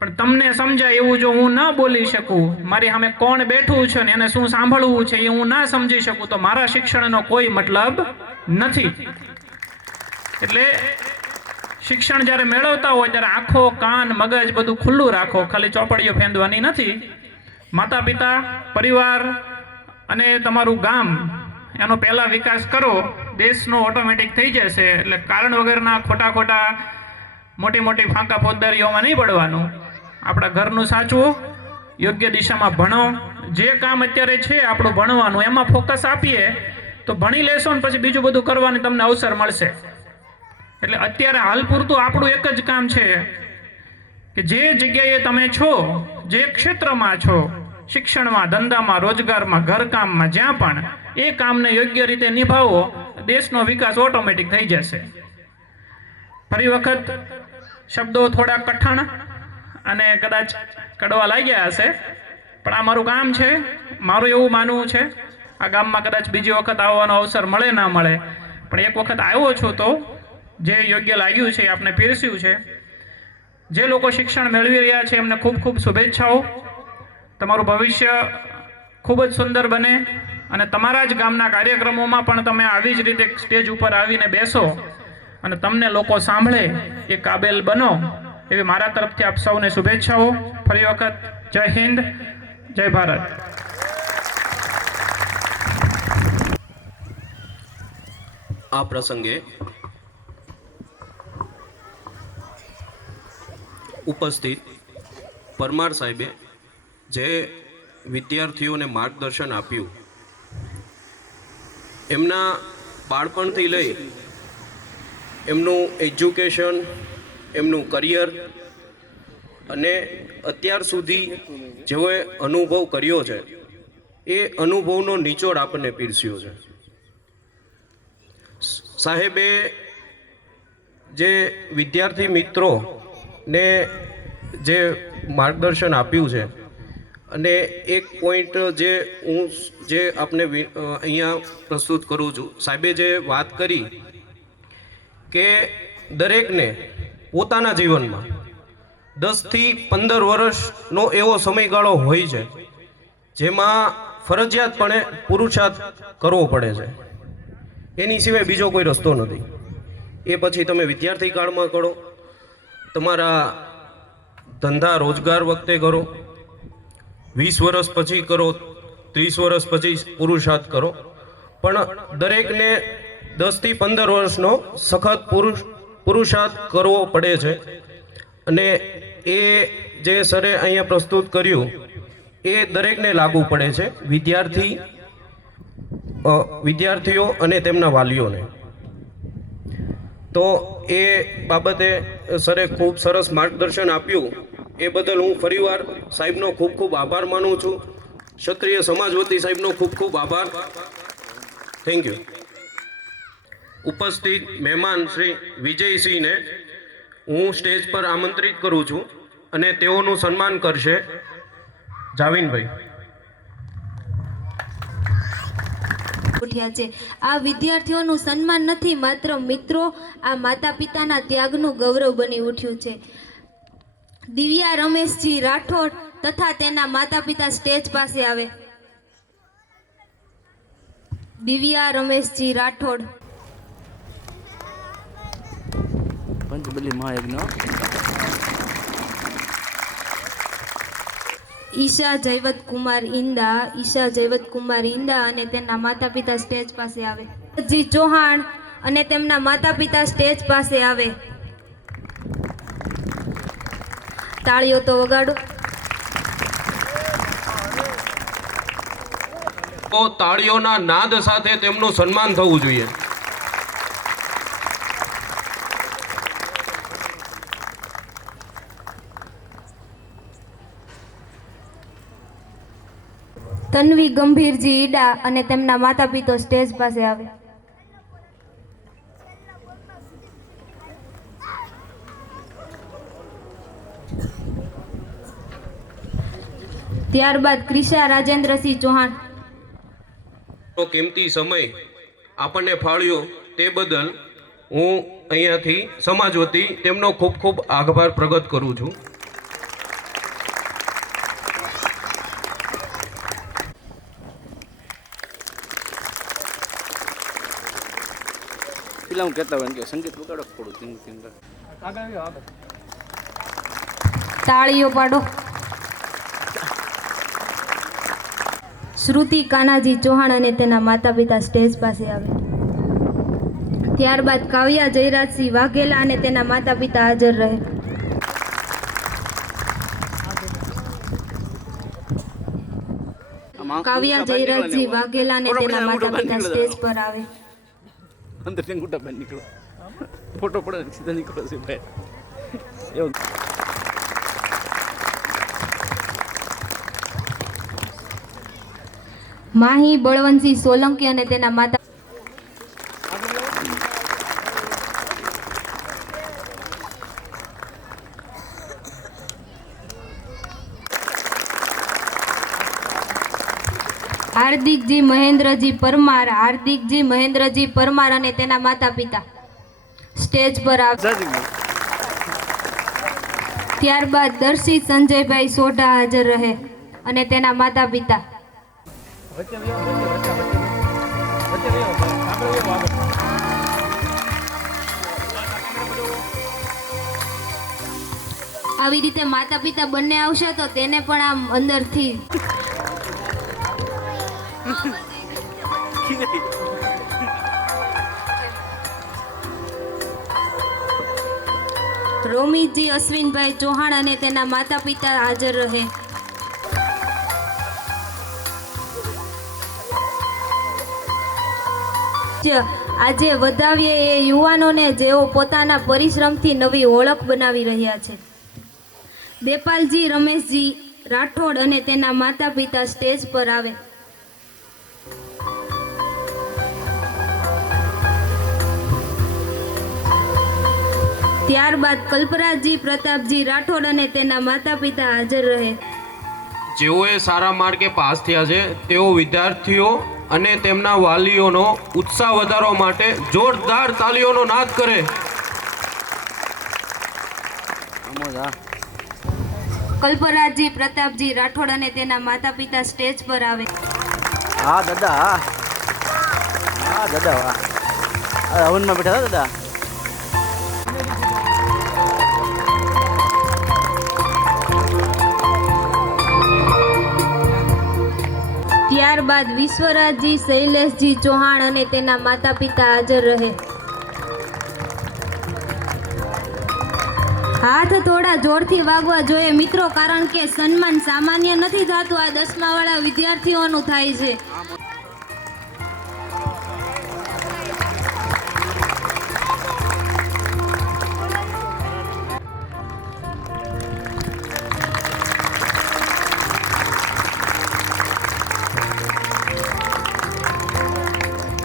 પણ તમને સમજાય એવું જો હું ન બોલી શકું, મારી સામે કોણ બેઠું છે ને એને શું સાંભળવું છે એ હું ના સમજી શકું, તો મારા શિક્ષણનો કોઈ મતલબ નથી. એટલે શિક્ષણ જ્યારે મેળવતા હોય ત્યારે આંખો કાન મગજ બધું ખુલ્લું રાખો, ખાલી ચોપડીઓ ફેંદવાની નથી. માતા પિતા, પરિવાર અને તમારું ગામ એનો પહેલાં વિકાસ કરો, દેશનો ઓટોમેટિક થઈ જશે. એટલે કારણ વગરના ખોટા મોટી મોટી ફાંકા ફોજદારીઓમાં નહીં પડવાનું. આપણા ઘરનું સાચવું, યોગ્ય દિશામાં ભણો. જે કામ અત્યારે છે આપણું ભણવાનું, એમાં ફોકસ આપીએ તો ભણી લેશો ને પછી બીજું બધું કરવાની તમને અવસર મળશે. એટલે અત્યારે હાલ પૂરતું આપણું એક જ કામ છે કે જે જગ્યાએ તમે છો, જે ક્ષેત્રમાં છો, શિક્ષણમાં, ધંધામાં, રોજગારમાં, ઘરકામમાં, જ્યાં પણ, એ કામને યોગ્ય રીતે નિભાવો, દેશનો વિકાસ ઓટોમેટિક થઈ જશે. ફરી વખત શબ્દો થોડા કઠણ અને કદાચ કડવા લાગ્યા હશે, પણ આ મારું ગામ છે. મારું એવું માનવું છે, આ ગામમાં કદાચ બીજી વખત આવવાનો અવસર મળે ના મળે, પણ એક વખત આવ્યો છું તો જે યોગ્ય લાગ્યું છે એ આપણે પીરસ્યું છે. જે લોકો શિક્ષણ મેળવી રહ્યા છે એમને ખૂબ ખૂબ શુભેચ્છાઓ. તમારું ભવિષ્ય ખૂબ જ સુંદર બને અને તમારા જ ગામના કાર્યક્રમોમાં પણ તમે આવી જ રીતે સ્ટેજ ઉપર આવીને બેસો અને તમને લોકો સાંભળે એ કાબેલ બનો, એવી મારા તરફથી આપ સૌને શુભેચ્છાઓ. ફરી વખત જય હિન્દ, જય ભારત. આ પ્રસંગે ઉપસ્થિત પરમાર સાહેબે જે વિદ્યાર્થીઓને માર્ગદર્શન આપ્યું, એમના બાળપણથી લઈ એમનું એજ્યુકેશન, એમનું કરિયર અને અત્યાર સુધી જેઓએ અનુભવ કર્યો છે એ અનુભવનો નિચોડ આપણને પીરસ્યો છે. સાહેબે જે વિદ્યાર્થી મિત્રોને જે માર્ગદર્શન આપ્યું છે, અને એક પોઈન્ટ જે આપને અહીંયા પ્રસ્તુત કરું છું, સાહેબે જે વાત કરી કે દરેકને પોતાના જીવનમાં 10 થી 15 વર્ષનો એવો સમયગાળો હોય છે જેમાં ફરજિયાતપણે પુરુષાર્થ કરવો પડે છે. એની સિવાય બીજો કોઈ રસ્તો નથી. એ પછી તમે વિદ્યાર્થી કાળમાં કરો, તમારા ધંધા રોજગાર વખતે કરો, 20 વર્ષ પછી કરો, 30 વર્ષ પછી પુરુષાર્થ કરો, પણ દરેકને 10 થી 15 વર્ષનો સખત પુરુષાર્થ કરવો પડે છે. અને એ જે સરે અહીંયા પ્રસ્તુત કર્યું એ દરેકને લાગુ પડે છે, વિદ્યાર્થીઓ અને તેમના વાલીઓને. તો એ બાબતે સરે ખૂબ સરસ માર્ગદર્શન આપ્યું, એ બદલ હું ફરીવાર સાહેબનો ખૂબ ખૂબ આભાર માનું છું. ક્ષત્રિય સમાજ વતી સાહેબનો ખૂબ ખૂબ આભાર. Thank you. ઉપસ્થિત મહેમાન શ્રી વિજયસિંહને હું સ્ટેજ પર આમંત્રિત કરું છું અને તેઓનું સન્માન કરશે જાવીનભાઈ. ઉઠ્યા છે. આ વિદ્યાર્થીઓનું સન્માન નથી, માત્ર મિત્રો, આ માતા પિતાના ત્યાગનું ગૌરવ બની ઉઠ્યું છે. દિવ્યા રમેશજી રાઠોડ તથા તેના માતા પિતા સ્ટેજ પાસે આવે. દિવ્યા રમેશજી રાઠોડ. પંચબલી મહાયજ્ઞ. ઈશા જયવત કુમાર ઇંદા અને તેના માતા પિતા સ્ટેજ પાસે આવે. જી ચૌહાણ અને તેમના માતા પિતા સ્ટેજ પાસે આવે. તાળીઓ તો વગાડો. તો તાળીઓના નાદ સાથે તેમનું સન્માન થવું જોઈએ. તન્વી ગંભીરજી ઈડા અને તેમના માતા પિતા સ્ટેજ પાસે આવે. ત્યારબાદ ક્રિશા રાજેન્દ્રસિંહ ચૌહાણ. કિંમતી સમય આપણને ફાળ્યો તે બદલ હું અહીંયાથી સમાજ વતી તેમનો ખૂબ ખૂબ આભાર પ્રગટ કરું છું. પેલા હું કહેતા હોય કે સંગીત વગાડો થોડું ધીમું ધીમું. તાળીઓ પાડો. શ્રુતિ કાનાજી ચૌહાણ અને તેના માતા પિતા સ્ટેજ પાસે આવે. ત્યારબાદ કાવ્યા જયરાજસિંહ વાઘેલા અને તેના માતા પિતા હાજર રહે. કાવ્યા જયરાજસિંહ વાઘેલા અને તેના માતા પિતા સ્ટેજ પર આવે. અંદર થી અંગૂઠા બહાર નીકળો, ફોટો પડે સીધા નીકળો છે ભાઈ. એવું માહી બળવંતસિંહ સોલંકી અને તેના માતા હાર્દિકજી મહેન્દ્રજી પરમાર અને તેના માતા પિતા સ્ટેજ પર આવે. ત્યારબાદ દર્શિત સંજયભાઈ સોઢા હાજર રહે અને તેના માતા પિતા. આવી રીતે માતા પિતા બંને આવશે તો તેને પણ આમ અંદરથી રોમિતજી અશ્વિનભાઈ ચૌહાણ અને તેના માતા પિતા હાજર રહે. આજે વધાવીએ એ યુવાનોને જેઓ પોતાના પરિશ્રમથી નવી ઓળખ બનાવી રહ્યા છે. દેપાલજી રમેશજી રાઠોડ અને તેના માતા પિતા સ્ટેજ પર આવે. ત્યારબાદ કલ્પરાજજી પ્રતાપજી રાઠોડ અને તેના માતા પિતા હાજર રહે. જેઓએ સારા માર્કે પાસ થયા છે તેઓ વિદ્યાર્થીઓ અને તેમના વાલીઓનો ઉત્સાહ વધારવા માટે જોરદાર તાલીઓનો નાદ કરે. કલ્પરાજજી પ્રતાપજી રાઠોડ અને તેના માતા પિતા સ્ટેજ પર આવે. હા દાદા, હા દાદા, વાહ. હવનમાં બેઠા હતા દાદા. ત્યારબાદ વિશ્વરાજજી શૈલેષજી ચૌહાણ અને તેના માતા પિતા હાજર રહે. હાથ થોડા જોરથી વાગવા જોઈએ મિત્રો, કારણ કે સન્માન સામાન્ય નથી થતું, આ 10મા વાળા વિદ્યાર્થીઓનું થાય છે.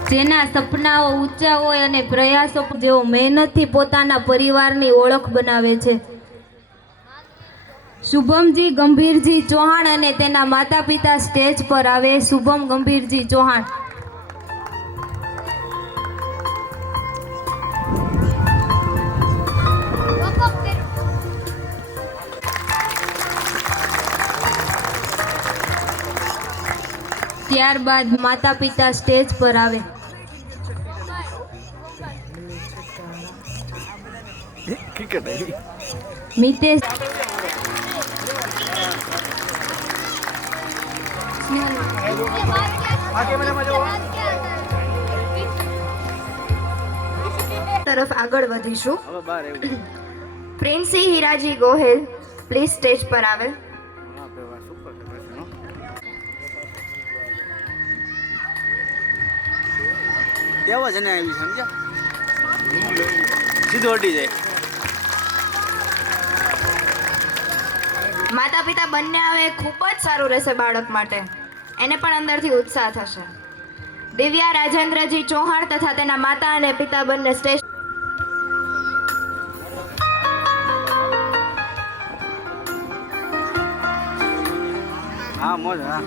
જેના સપનાઓ ઊંચા હોય અને પ્રયાસો જેઓ મહેનતથી પોતાના પરિવારની ઓળખ બનાવે છે. શુભમજી ગંભીરજી ચૌહાણ અને તેના માતા પિતા સ્ટેજ પર આવે. શુભમ ગંભીરજી ચૌહાણ. ત્યારબાદ માતા પિતા સ્ટેજ પર આવે. મિતેશ તરફ આગળ વધીશું. પ્રિન્સી હીરાજી ગોહેલ પ્લીઝ સ્ટેજ પર આવે. કેવા જને આવી સમજ્યા, સીધું હટી જાય. માતા પિતા બંને આવે ખૂબ જ સારું રહેશે બાળક માટે, એને પણ અંદરથી ઉત્સાહ થશે. દિવ્યા રાજેન્દ્રજી ચૌહાણ તથા તેના માતા અને પિતા બંને સ્ટેજ. હા મોજ. હા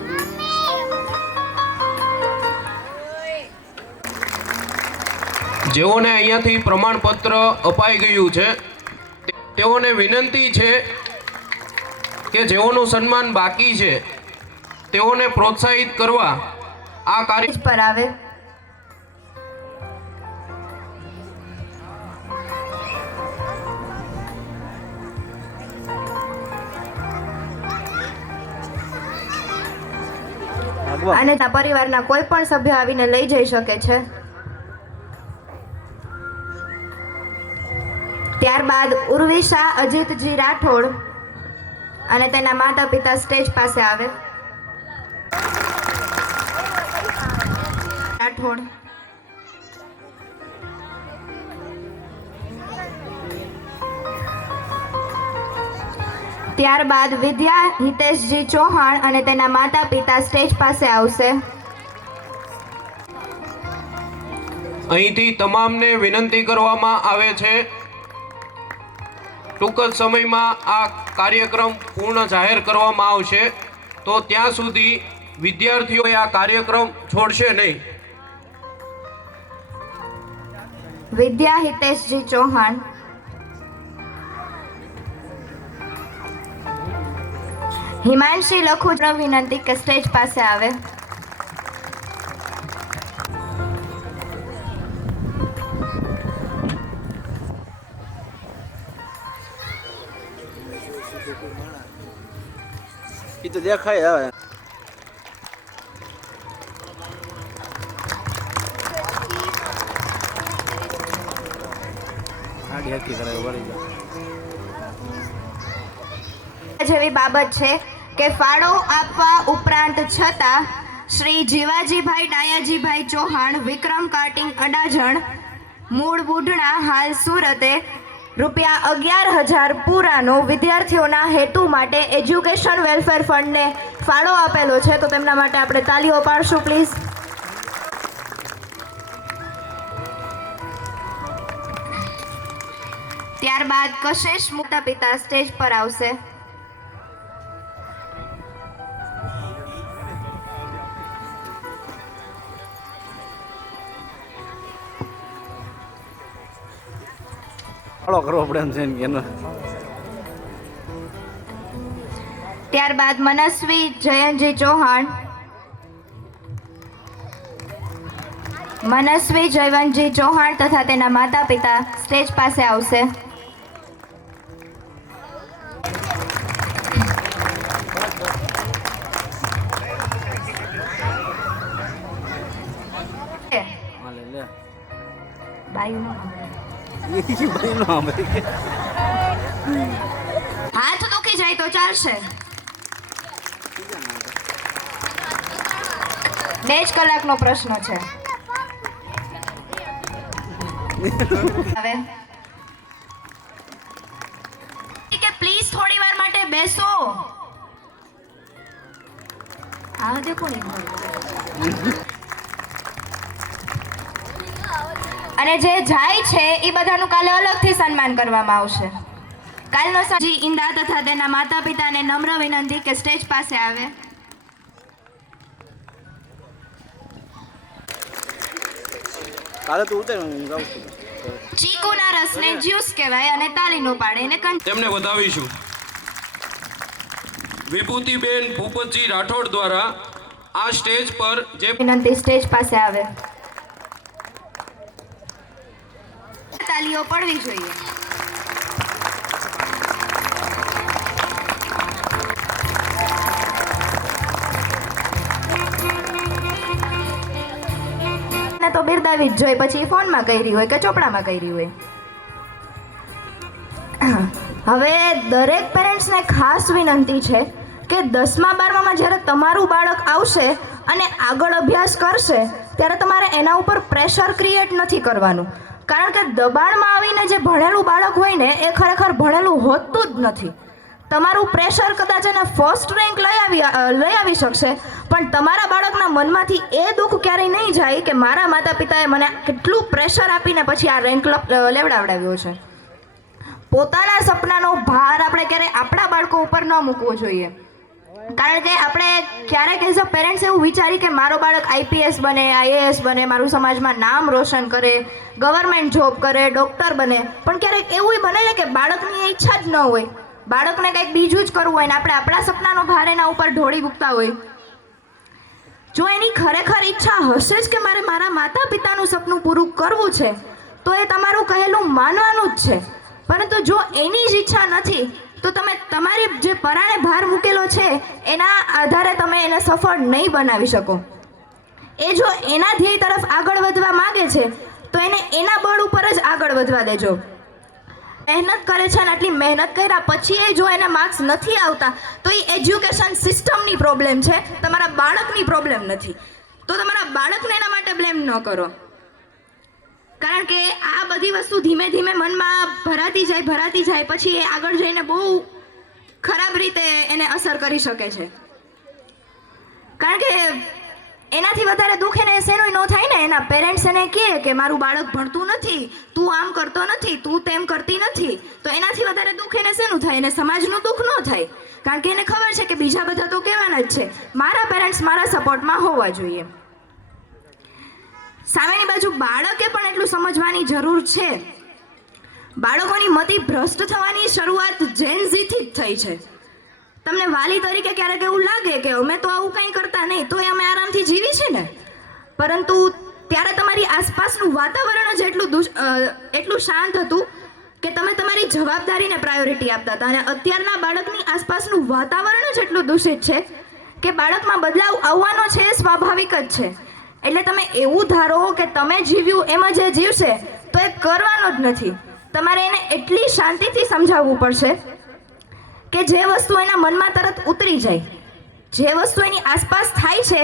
જેઓને અહીંયાથી પ્રમાણપત્ર અપાઈ ગયું છે તેઓને વિનંતી છે કે જેઓનું સન્માન બાકી છે તેઓને પ્રોત્સાહિત કરવા આ કાર્ય સ્ટેજ પર આવે. વાહ. અને તેના પરિવારના કોઈ પણ સભ્ય આવીને લઈ જઈ શકે છે. ત્યારબાદ ઉર્વિશા અજીતજી રાઠોડ અને તેના માતા પિતા સ્ટેજ પાસે આવે. રાઠોડ. ત્યારબાદ વિદ્યા હિતેશજી ચૌહાણ અને તેના માતા પિતા સ્ટેજ પાસે આવશે. અહીંથી તમામને વિનંતી કરવામાં આવે છે ટૂંક જ સમયમાં આ કાર્યક્રમ પૂર્ણ જાહેર કરવામાં આવશે, તો ત્યાં સુધી વિદ્યાર્થીઓએ આ કાર્યક્રમ છોડશે નહીં. વિદ્યા હિતેશજી ચૌહાણ. હિમાંશી લખુજી વિનંતી કે સ્ટેજ પાસે આવે. એ તો દેખાય હવે. આડી હકી કરે વળી જાય. જેવી બાબત છે કે ફાળો આપવા ઉપરાંત છતાં શ્રી જીવાજીભાઈ ડાયાજીભાઈ ચૌહાણ વિક્રમ કાર્ટિંગ અડાજણ મૂળ બુઢણા હાલ સુરતે ₹11,000 પૂરાનો વિદ્યાર્થીઓના હેતુ માટે એજ્યુકેશન વેલફેર ફંડને ફાળો આપેલો છે, તો તેમના માટે આપણે તાલીઓ પાડશું પ્લીઝ. ત્યારબાદ કશેશ માતા પિતા સ્ટેજ પર આવશે. ફાળો કરવો પડે એમ છે ને એનો. ત્યારબાદ મનસ્વી જયંતજી ચૌહાણ. મનસ્વી જયવંતજી ચૌહાણ તથા તેના માતા પિતા સ્ટેજ પાસે આવશે. હાલે લે. હાથ દુખી જાય તો ચાલશે. 2 જ કલાકનો પ્રશ્ન છે. હવે કે પ્લીઝ થોડી વાર માટે બેસો. આ દેખો ને. અને જે જાય છે એ બધાનું કાલે અલગથી સન્માન કરવામાં આવશે. કાલનો જી ઇન્દા તથા તેના માતા પિતાને નમ્ર વિનંતી કે સ્ટેજ પાસે આવે. કાલે તું ઉતર હું જાઉં છું. ચીકુના રસને જ્યુસ કહેવાય અને તાલીનો પાડે એને તેમને વધાવીશું. વિભૂતિબેન ભૂપતજી રાઠોડ દ્વારા આ સ્ટેજ પર જે વિનંતી સ્ટેજ પાસે આવે. તાલીઓ પડવી જોઈએ. ને તો બિરદાવી જ જોઈએ, પછી ફોનમાં કરી હોય કે ચોપડામાં કરી હોય. હવે દરેક પેરેન્ટ્સને ખાસ વિનંતી છે કે 10મા 12મામાં જ્યારે તમારું બાળક આવશે અને આગળ અભ્યાસ કરશે ત્યારે તમારે એના ઉપર પ્રેશર ક્રિએટ નથી કરવાનું, કારણ કે દબાણમાં આવીને જે ભણેલું બાળક હોય ને એ ખરેખર ભણેલું હોતું જ નથી. તમારું પ્રેશર કદાચ એને ફર્સ્ટ રેન્ક લઈ આવી શકશે, પણ તમારા બાળકના મનમાંથી એ દુઃખ ક્યારેય નહીં જાય કે મારા માતા પિતાએ મને કેટલું પ્રેશર આપીને પછી આ રેન્ક લેવડાવડાવ્યો છે. પોતાના સપનાનો ભાર આપણે ક્યારેય આપણા બાળકો ઉપર ન મૂકવો જોઈએ, કારણ કે આપણે ક્યારેક એઝ અ પેરેન્ટ્સ એવું વિચારી કે મારો બાળક IPS બને, IAS બને, મારું સમાજમાં નામ રોશન કરે, ગવર્મેન્ટ જોબ કરે, ડૉક્ટર બને, પણ ક્યારેક એવું બને ને કે બાળકની એ ઈચ્છા જ ન હોય, બાળકને કંઈક બીજું જ કરવું હોય ને આપણે આપણા સપનાનો ભાર એના ઉપર ઢોળી મૂકતા હોય. જો એની ખરેખર ઈચ્છા હશે જ કે મારે મારા માતા પિતાનું સપનું પૂરું કરવું છે તો એ તમારું કહેલું માનવાનું જ છે, પરંતુ જો એની જ ઈચ્છા નથી તો તમે તમારી જે પરાણે ભાર મૂકેલો છે એના આધારે તમે એને સફળ નહીં બનાવી શકો. એ જો એના ધ્યેય તરફ આગળ વધવા માંગે છે તો એને એના બળ ઉપર જ આગળ વધવા દેજો. મહેનત કરે છે અને આટલી મહેનત કર્યા પછી એ જો એને માર્ક્સ નથી આવતા તો એ એજ્યુકેશન સિસ્ટમની પ્રોબ્લેમ છે, તમારા બાળકની પ્રોબ્લેમ નથી. તો તમારા બાળકને એના માટે બ્લેમ ન કરો, કારણ કે આ બધી વસ્તુ ધીમે ધીમે મનમાં ભરાતી જાય પછી એ આગળ જઈને બહુ ખરાબ રીતે એને અસર કરી શકે છે. કારણ કે એનાથી વધારે દુઃખ એને શેનું ન થાય ને, એના પેરેન્ટ્સ એને કહે કે મારું બાળક ભણતું નથી, તું આમ કરતો નથી, તું તેમ કરતી નથી, તો એનાથી વધારે દુઃખ એને શેનું થાય? એને સમાજનું દુઃખ ન થાય, કારણ કે એને ખબર છે કે બીજા બધા તો કહેવાના જ છે, મારા પેરેન્ટ્સ મારા સપોર્ટમાં હોવા જોઈએ. સામેની બાજુ બાળકે પણ એટલું સમજવાની જરૂર છે. બાળકોની મતિ ભ્રષ્ટ થવાની શરૂઆત જેન ઝીથી જ થઈ છે. તમને વાલી તરીકે ક્યારેક એવું લાગે કે અમે તો આવું કંઈ કરતા નહીં, તો અમે આરામથી જીવી છે ને, પરંતુ ત્યારે તમારી આસપાસનું વાતાવરણ જ એટલું શાંત હતું કે તમે તમારી જવાબદારીને પ્રાયોરિટી આપતા હતા. અને અત્યારના બાળકની આસપાસનું વાતાવરણ જ એટલું દૂષિત છે કે બાળકમાં બદલાવ આવવાનો છે એ સ્વાભાવિક જ છે. એટલે તમે એવું ધારો કે તમે જીવ્યું એમ જ એ જીવશે તો એ કરવાનો જ નથી. તમારે એને એટલી શાંતિથી સમજાવવું પડશે કે જે વસ્તુ એના મનમાં તરત ઉતરી જાય, જે વસ્તુ એની આસપાસ થાય છે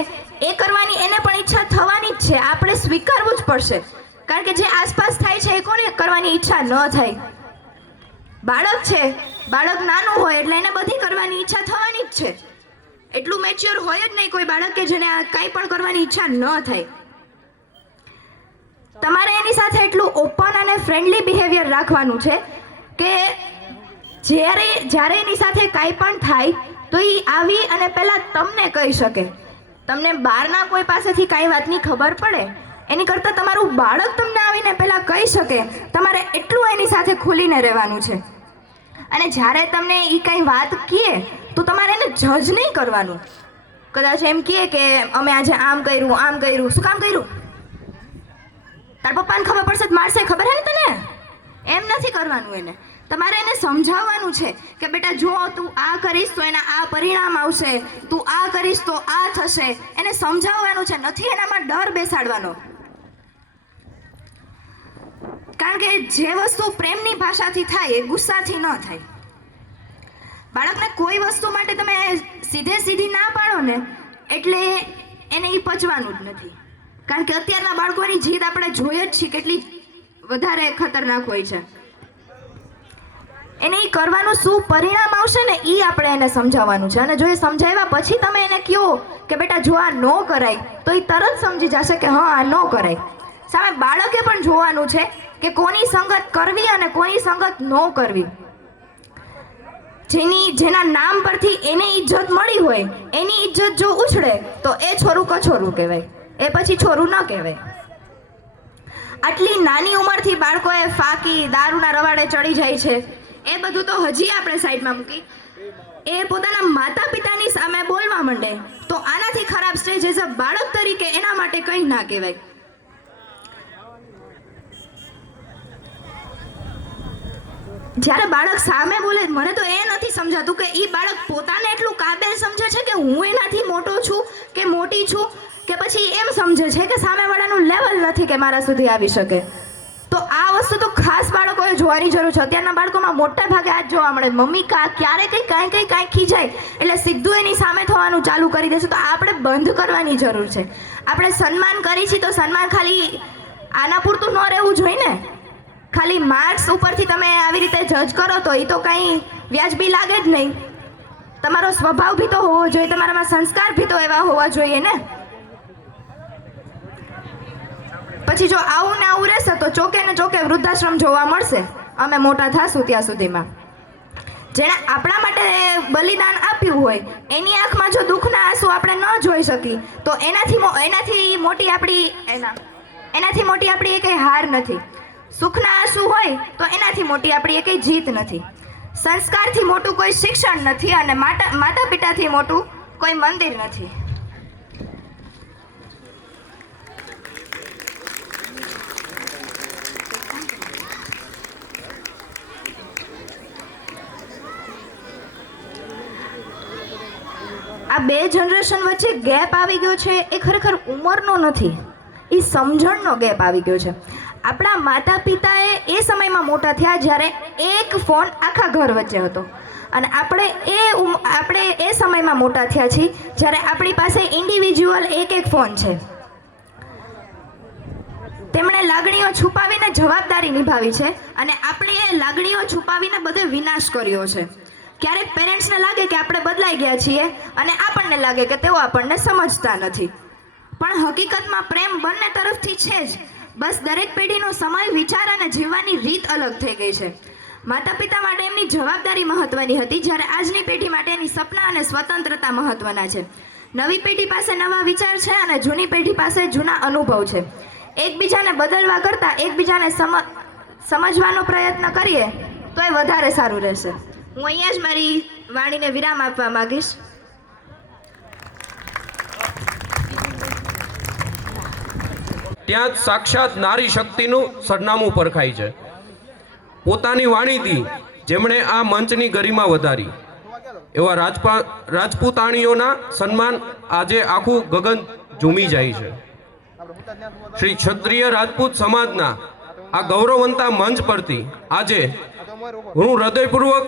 એ કરવાની એને પણ ઈચ્છા થવાની જ છે. આપણે સ્વીકારવું જ પડશે, કારણ કે જે આસપાસ થાય છે એ કોને કરવાની ઈચ્છા ન થાય? બાળક છે, બાળક નાનું હોય એટલે એને બધી કરવાની ઈચ્છા થવાની જ છે. એટલું મેચ્યોર હોય જ નહીં કોઈ બાળક કે જેને કાંઈ પણ કરવાની ઈચ્છા ન થાય. તમારે એની સાથે એટલું ઓપન અને ફ્રેન્ડલી બિહેવિયર રાખવાનું છે કે જ્યારે એની સાથે કાંઈ પણ થાય તો એ આવી અને પહેલાં તમને કહી શકે. તમને બહારના કોઈ પાસેથી કાંઈ વાતની ખબર પડે એની કરતાં તમારું બાળક તમને આવીને પહેલાં કહી શકે. તમારે એટલું એની સાથે ખુલીને રહેવાનું છે. અને જ્યારે તમને એ કાંઈ વાત કહે તો તમારે એને જજ નહીં કરવાનું. કદાચ એમ કહે કે અમે આજે આમ કર્યું, શું કામ કર્યું? તારા પપ્પાને ખબર પડશે તો મારશે, ખબર હે ને તને? એમ નથી કરવાનું. એને તમારે એને સમજાવવાનું છે કે બેટા જો તું આ કરીશ તો એના આ પરિણામ આવશે, તું આ કરીશ તો આ થશે. એને સમજાવવાનું છે, નથી એનામાં ડર બેસાડવાનો. કારણ કે જે વસ્તુ પ્રેમની ભાષાથી થાય એ ગુસ્સાથી ન થાય. બાળકને કોઈ વસ્તુ માટે તમે સીધી ના પાડો ને એટલે એને એ પચવાનું જ નથી. કારણ કે અત્યારના બાળકોની જીદ આપણે જોઈએ જ છીએ કેટલી વધારે ખતરનાક હોય છે. એને એ કરવાનું શું પરિણામ આવશે ને એ આપણે એને સમજાવવાનું છે. અને જો એ સમજાવ્યા પછી તમે એને કહો કે બેટા જો આ ન કરાય તો એ તરત સમજી જશે કે હા આ ન કરાય. સામે બાળકે પણ જોવાનું છે કે કોની સંગત કરવી અને કોની સંગત ન કરવી. જેના નામ પરથી એને ઇજ્જત મળી હોય એની ઇજ્જત જો ઉછળે તો એ છોરું કછોરું કહેવાય, એ પછી છોરું ન કહેવાય. આટલી નાની ઉંમરથી બાળકોએ ફાકી દારૂના રવાડે ચડી જાય છે એ બધું તો હજી આપણે સાઈડમાં મૂકી, એ પોતાના માતા પિતાની સામે બોલવા માંડે તો આનાથી ખરાબ સ્ટેજ એઝ અ બાળક તરીકે એના માટે કંઈ ના કહેવાય. જ્યારે બાળક સામે બોલે મને તો એ નથી સમજાતું કે એ બાળક પોતાને એટલું કાબેલ સમજે છે કે હું એનાથી મોટો છું કે મોટી છું, કે પછી એમ સમજે છે કે સામેવાળાનું લેવલ નથી કે મારા સુધી આવી શકે. તો આ વસ્તુ તો ખાસ બાળકોએ જોવાની જરૂર છે. અત્યારના બાળકોમાં મોટા ભાગે આ જ જોવા મળે. મમ્મી ક્યારે કાંઈ ખીજાય એટલે સીધું એની સામે થવાનું ચાલુ કરી દેશે. તો આપણે બંધ કરવાની જરૂર છે. આપણે સન્માન કરી છીએ તો સન્માન ખાલી આના પૂરતું ન રહેવું જોઈએ ને. ખાલી માર્ક્સ ઉપરથી તમે આવી રીતે જજ કરો તો એ તો કંઈ વ્યાજબી લાગે જ નહીં. તમારો સ્વભાવ ભી તો હોવો જોઈએ, તમારામાં સંસ્કાર ભી તો એવા હોવા જોઈએ ને. પછી જો આવું ને આવું રહેશે તો ચોકે ને ચોકે વૃદ્ધાશ્રમ જોવા મળશે અમે મોટા થાશું ત્યાં સુધીમાં. જેણે આપણા માટે બલિદાન આપ્યું હોય એની આંખમાં જો દુઃખના આંસુ આપણે ન જોઈ શકી તો એનાથી મોટી આપણી એ કંઈ હાર નથી. સુખના આંસુ હોય તો એનાથી મોટી આપણી એ કંઈ જીત નથી. સંસ્કારથી મોટું કોઈ શિક્ષણ નથી અને માતા પિતાથી મોટું કોઈ મંદિર નથી. આ બે જનરેશન વચ્ચે ગેપ આવી ગયો છે એ ખરેખર ઉંમરનો નથી, એ સમજણનો ગેપ આવી ગયો છે. આપણા માતા પિતાએ એ સમયમાં મોટા થયા જ્યારે એક ફોન આખા ઘર વચ્ચે હતો, અને આપણે એ સમયમાં મોટા થયા છીએ જ્યારે આપણી પાસે ઇન્ડિવિજ્યુઅલ એક ફોન છે. તેમણે લાગણીઓ છુપાવીને જવાબદારી નિભાવી છે, અને આપણે એ લાગણીઓ છુપાવીને બધે વિનાશ કર્યો છે. ક્યારેક પેરેન્ટ્સને લાગે કે આપણે બદલાઈ ગયા છીએ, અને આપણને લાગે કે તેઓ આપણને સમજતા નથી. પણ હકીકતમાં પ્રેમ બંને તરફથી છે જ, બસ દરેક પેઢીનો સમય, વિચાર અને જીવવાની રીત અલગ થઈ ગઈ છે. માતા પિતા માટે એમની જવાબદારી મહત્વની હતી, જ્યારે આજની પેઢી માટે એની સપના અને સ્વતંત્રતા મહત્વના છે. નવી પેઢી પાસે નવા વિચાર છે અને જૂની પેઢી પાસે જૂના અનુભવ છે. એકબીજાને બદલવા કરતાં એકબીજાને સમજવાનો પ્રયત્ન કરીએ તો એ વધારે સારું રહેશે. હું અહીંયા જ મારી વાણીને વિરામ આપવા માંગીશ. ત્યાં જ સાક્ષાત નારી શક્તિનું સરનામું પરખાય છે. પોતાની વાણીથી જેમણે આ મંચની ગરિમા વધારી એવા રાજપૂતાણીઓના સન્માન આજે આખું ગગન ઝૂમી જાય છે. શ્રી ક્ષત્રિય રાજપૂત સમાજના આ ગૌરવવંતા મંચ પરથી આજે હું હૃદયપૂર્વક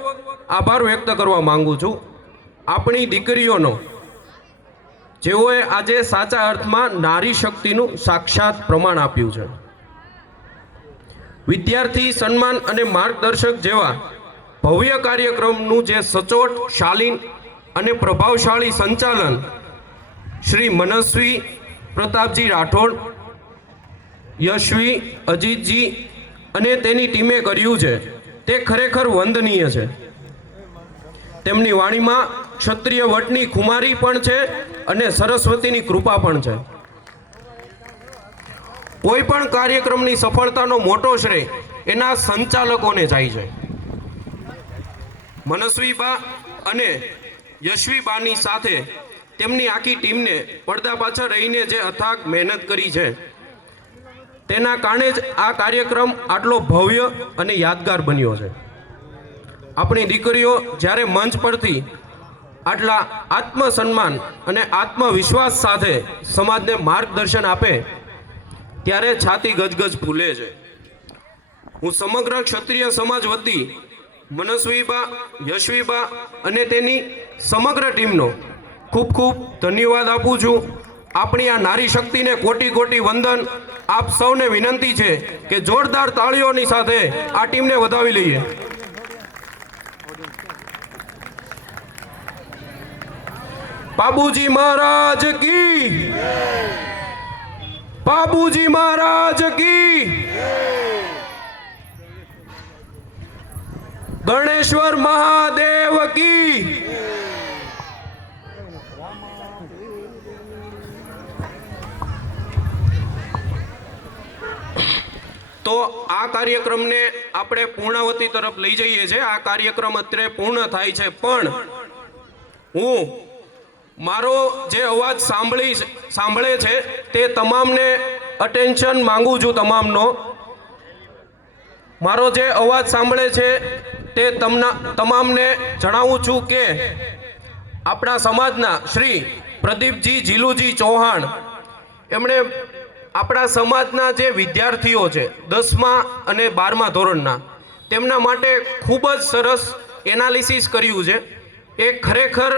આભાર વ્યક્ત કરવા માંગુ છું આપણી દીકરીઓનો, જેઓએ આજે સાચા અર્થમાં નારી શક્તિનું સાક્ષાત પ્રમાણ આપ્યું છે. વિદ્યાર્થી સન્માન અને માર્ગદર્શક જેવા ભવ્ય કાર્યક્રમનું જે સચોટ, શાલીન અને પ્રભાવશાળી સંચાલન શ્રી મનસ્વી પ્રતાપજી રાઠોડ, યશવી, અજીતજી અને તેની ટીમે કર્યું છે તે ખરેખર વંદનીય છે. તેમની વાણીમાં ક્ષત્રિય વટની ખુમારી પણ છે અને સરસ્વતીની કૃપા પણ છે. કોઈ પણ કાર્યક્રમની સફળતાનો મોટો શ્રેય એના સંચાલકોને જાય છે. મનસ્વીબા અને યશવીબાની સાથે તેમની આખી ટીમને પડદા પાછળ રહીને જે અથાગ મહેનત કરી છે તેના કારણે જ આ કાર્યક્રમ આટલો ભવ્ય અને યાદગાર બન્યો છે. આપણી દીકરીઓ જ્યારે મંચ પરથી આટલા આત્મસન્માન અને આત્મવિશ્વાસ સાથે સમાજને માર્ગદર્શન આપે ત્યારે છાતી ગજગજ ફૂલે છે. હું સમગ્ર ક્ષત્રિય સમાજ વતી મનસ્વીબા, યશવીબા અને તેની સમગ્ર ટીમનો ખૂબ ખૂબ ધન્યવાદ આપું છું. આપણી આ નારી શક્તિને કોટી કોટી વંદન. આપ સૌને વિનંતી છે કે જોરદાર તાળીઓની સાથે આ ટીમને વધાવી લઈએ. બાબુજી મહારાજ કી, બાબુજી મહારાજ કી, ગણેશ્વર મહાદેવ કી. તો આ કાર્યક્રમને આપણે પૂર્ણાવતી તરફ લઈ જઈએ છીએ. આ કાર્યક્રમ અત્યારે પૂર્ણ થાય છે, પણ હું મારો જે અવાજ સાંભળે છે તે તમામને અટેન્શન માંગુ છું. મારો જે અવાજ સાંભળે છે તે તમામને જણાવું છું કે આપણા સમાજના શ્રી પ્રદીપજી જીલુજી ચૌહાણ એમણે આપણા સમાજના જે વિદ્યાર્થીઓ છે 10મા અને 12મા ધોરણના, તેમના માટે ખૂબ જ સરસ એનાલિસિસ કર્યું છે. એ ખરેખર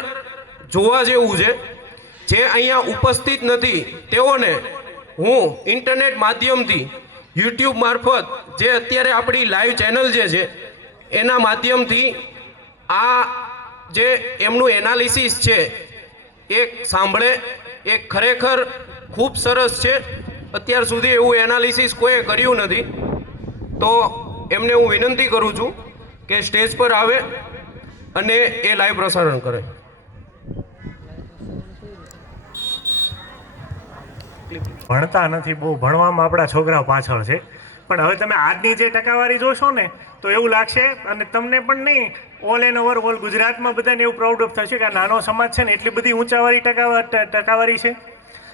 જોવા જેવું છે. જે અહીંયા ઉપસ્થિત નથી તેઓને હું ઇન્ટરનેટ માધ્યમથી યુટ્યુબ મારફત જે અત્યારે આપણી લાઈવ ચેનલ જે છે એના માધ્યમથી આ જે એમનું એનાલિસિસ છે એ સાંભળે. એ ખરેખર ખૂબ સરસ છે. અત્યાર સુધી એવું એનાલિસિસ કોઈએ કર્યું નથી. તો એમને હું વિનંતી કરું છું કે સ્ટેજ પર આવે અને એ લાઈવ પ્રસારણ કરે. ભણતા નથી, બહુ ભણવામાં આપણા છોકરા પાછળ છે. પણ હવે તમે આજની જે ટકાવારી જોશો ને તો એવું લાગશે, અને તમને પણ નહીં, ઓલ એન્ડ ઓવર ઓલ ગુજરાતમાં બધાને એવું પ્રાઉડ ઓફ થશે કે આ નાનો સમાજ છે ને એટલી બધી ઊંચાવાળી ટકાવારી છે.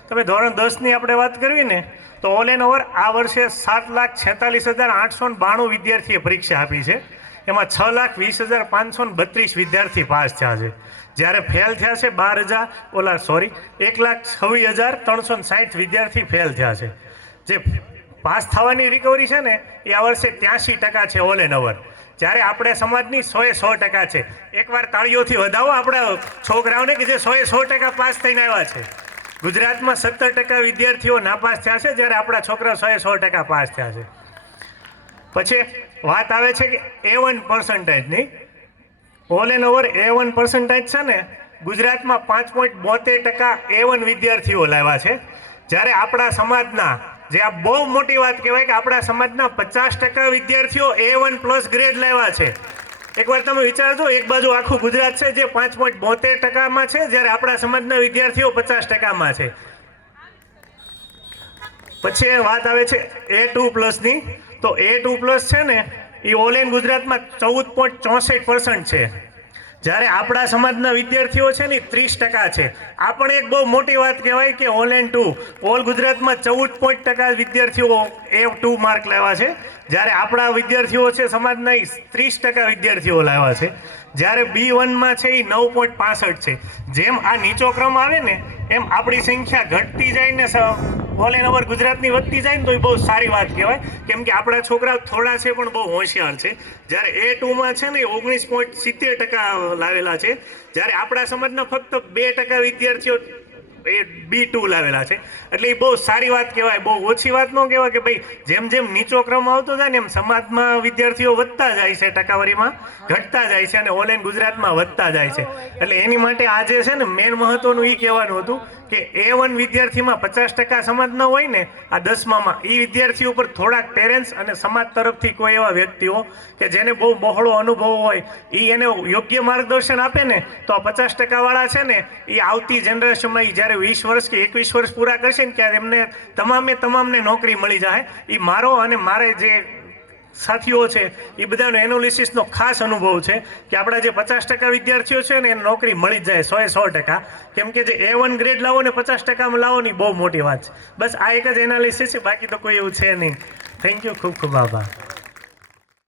તમે ધોરણ 10ની આપણે વાત કરવી ને તો ઓલ એન્ડ ઓવર આ વર્ષે 7,46,892 વિદ્યાર્થીએ પરીક્ષા આપી છે. એમાં 6,20,532 વિદ્યાર્થી પાસ થયા છે. જ્યારે ફેલ થયા છે 1,26,360 વિદ્યાર્થી ફેલ થયા છે. જે પાસ થવાની રિકવરી છે ને એ આ વર્ષે 83% છે ઓલ એન્ડ ઓવર. જ્યારે આપણે સમાજની 100% છે. એકવાર તાળીઓથી વધાવો આપણા છોકરાઓને કે જે 100% પાસ થઈને આવ્યા છે. ગુજરાતમાં 17% વિદ્યાર્થીઓ નાપાસ થયા છે, જ્યારે આપણા છોકરાઓ 100% પાસ થયા છે. પછી વાત આવે છે કે A1%ની. ઓલ એન્ડ ઓવર A1% છે ને ગુજરાતમાં 5.72% A1 વિદ્યાર્થીઓ લાવ્યા છે. જ્યારે આપણા સમાજના, જે આ બહુ મોટી વાત કહેવાય કે આપણા સમાજના 50% વિદ્યાર્થીઓ A1+ ગ્રેડ લાવ્યા છે. એકવાર તમે વિચારજો, એક બાજુ આખું ગુજરાત છે જે 5.72%માં છે, જ્યારે આપણા સમાજના વિદ્યાર્થીઓ 50%માં છે. પછી વાત આવે છે A2+ની. તો A2+ છે ને એ ઓલ ઇન ગુજરાતમાં 14.64% છે, જ્યારે આપણા સમાજના વિદ્યાર્થીઓ છે ને 30% છે. આ પણ એક બહુ મોટી વાત કહેવાય કે ઓલ એન 2 ઓલ ગુજરાતમાં 14% વિદ્યાર્થીઓ A2 માર્ક લાવ્યા છે, જ્યારે આપણા વિદ્યાર્થીઓ છે સમાજના 30% વિદ્યાર્થીઓ લાવ્યા છે. જ્યારે B1માં છે એ 9.65 છે. જેમ આ નીચો ક્રમ આવે ને એમ આપણી સંખ્યા ઘટતી જાય ને ઓલ એન ઓવર ગુજરાતની વધતી જાય ને તો એ બહુ સારી વાત કહેવાય, કેમ કે આપણા છોકરાઓ થોડા છે પણ બહુ હોશિયાર છે. જ્યારે A2માં છે ને 19.70% લાવેલા છે, જ્યારે આપણા સમાજના ફક્ત 2% વિદ્યાર્થીઓ B2 લાવેલા છે. એટલે એ બહુ સારી વાત કહેવાય, બહુ ઓછી વાત ન કહેવાય કે ભાઈ જેમ જેમ નીચો ક્રમ આવતો જાય ને એમ સમાજમાં વિદ્યાર્થીઓ વધતા જાય છે, ટકાવારીમાં ઘટતા જાય છે અને ઓલ ઇન ગુજરાતમાં વધતા જાય છે. એટલે એની માટે આજે છે ને મેન મહત્વનું એ કહેવાનું હતું કે A1 વિદ્યાર્થીમાં 50% સમાજના હોય ને આ 10મામાં એ વિદ્યાર્થીઓ ઉપર થોડાક પેરેન્ટ્સ અને સમાજ તરફથી કોઈ એવા વ્યક્તિઓ કે જેને બહુ બહોળો અનુભવ હોય એ એને યોગ્ય માર્ગદર્શન આપે ને તો આ 50% વાળા છે ને એ આવતી જનરેશનમાં જ્યારે 20 વર્ષ કે 21 વર્ષ પૂરા કરશે ને ત્યારે એમને તમામને નોકરી મળી જાય. એ મારો અને મારે જે સાથીઓ છે એ બધાનો એનાલિસિસનો ખાસ અનુભવ છે કે આપણા જે 50% વિદ્યાર્થીઓ છે ને એને નોકરી મળી જ જાય 100%. કેમ કે જે A1 ગ્રેડ લાવો ને 50%માં લાવો ને બહુ મોટી વાત છે. બસ આ એક જ એનાલિસિસ છે, બાકી તો કોઈ એવું છે નહીં. થેન્ક યુ, ખૂબ ખૂબ આભાર.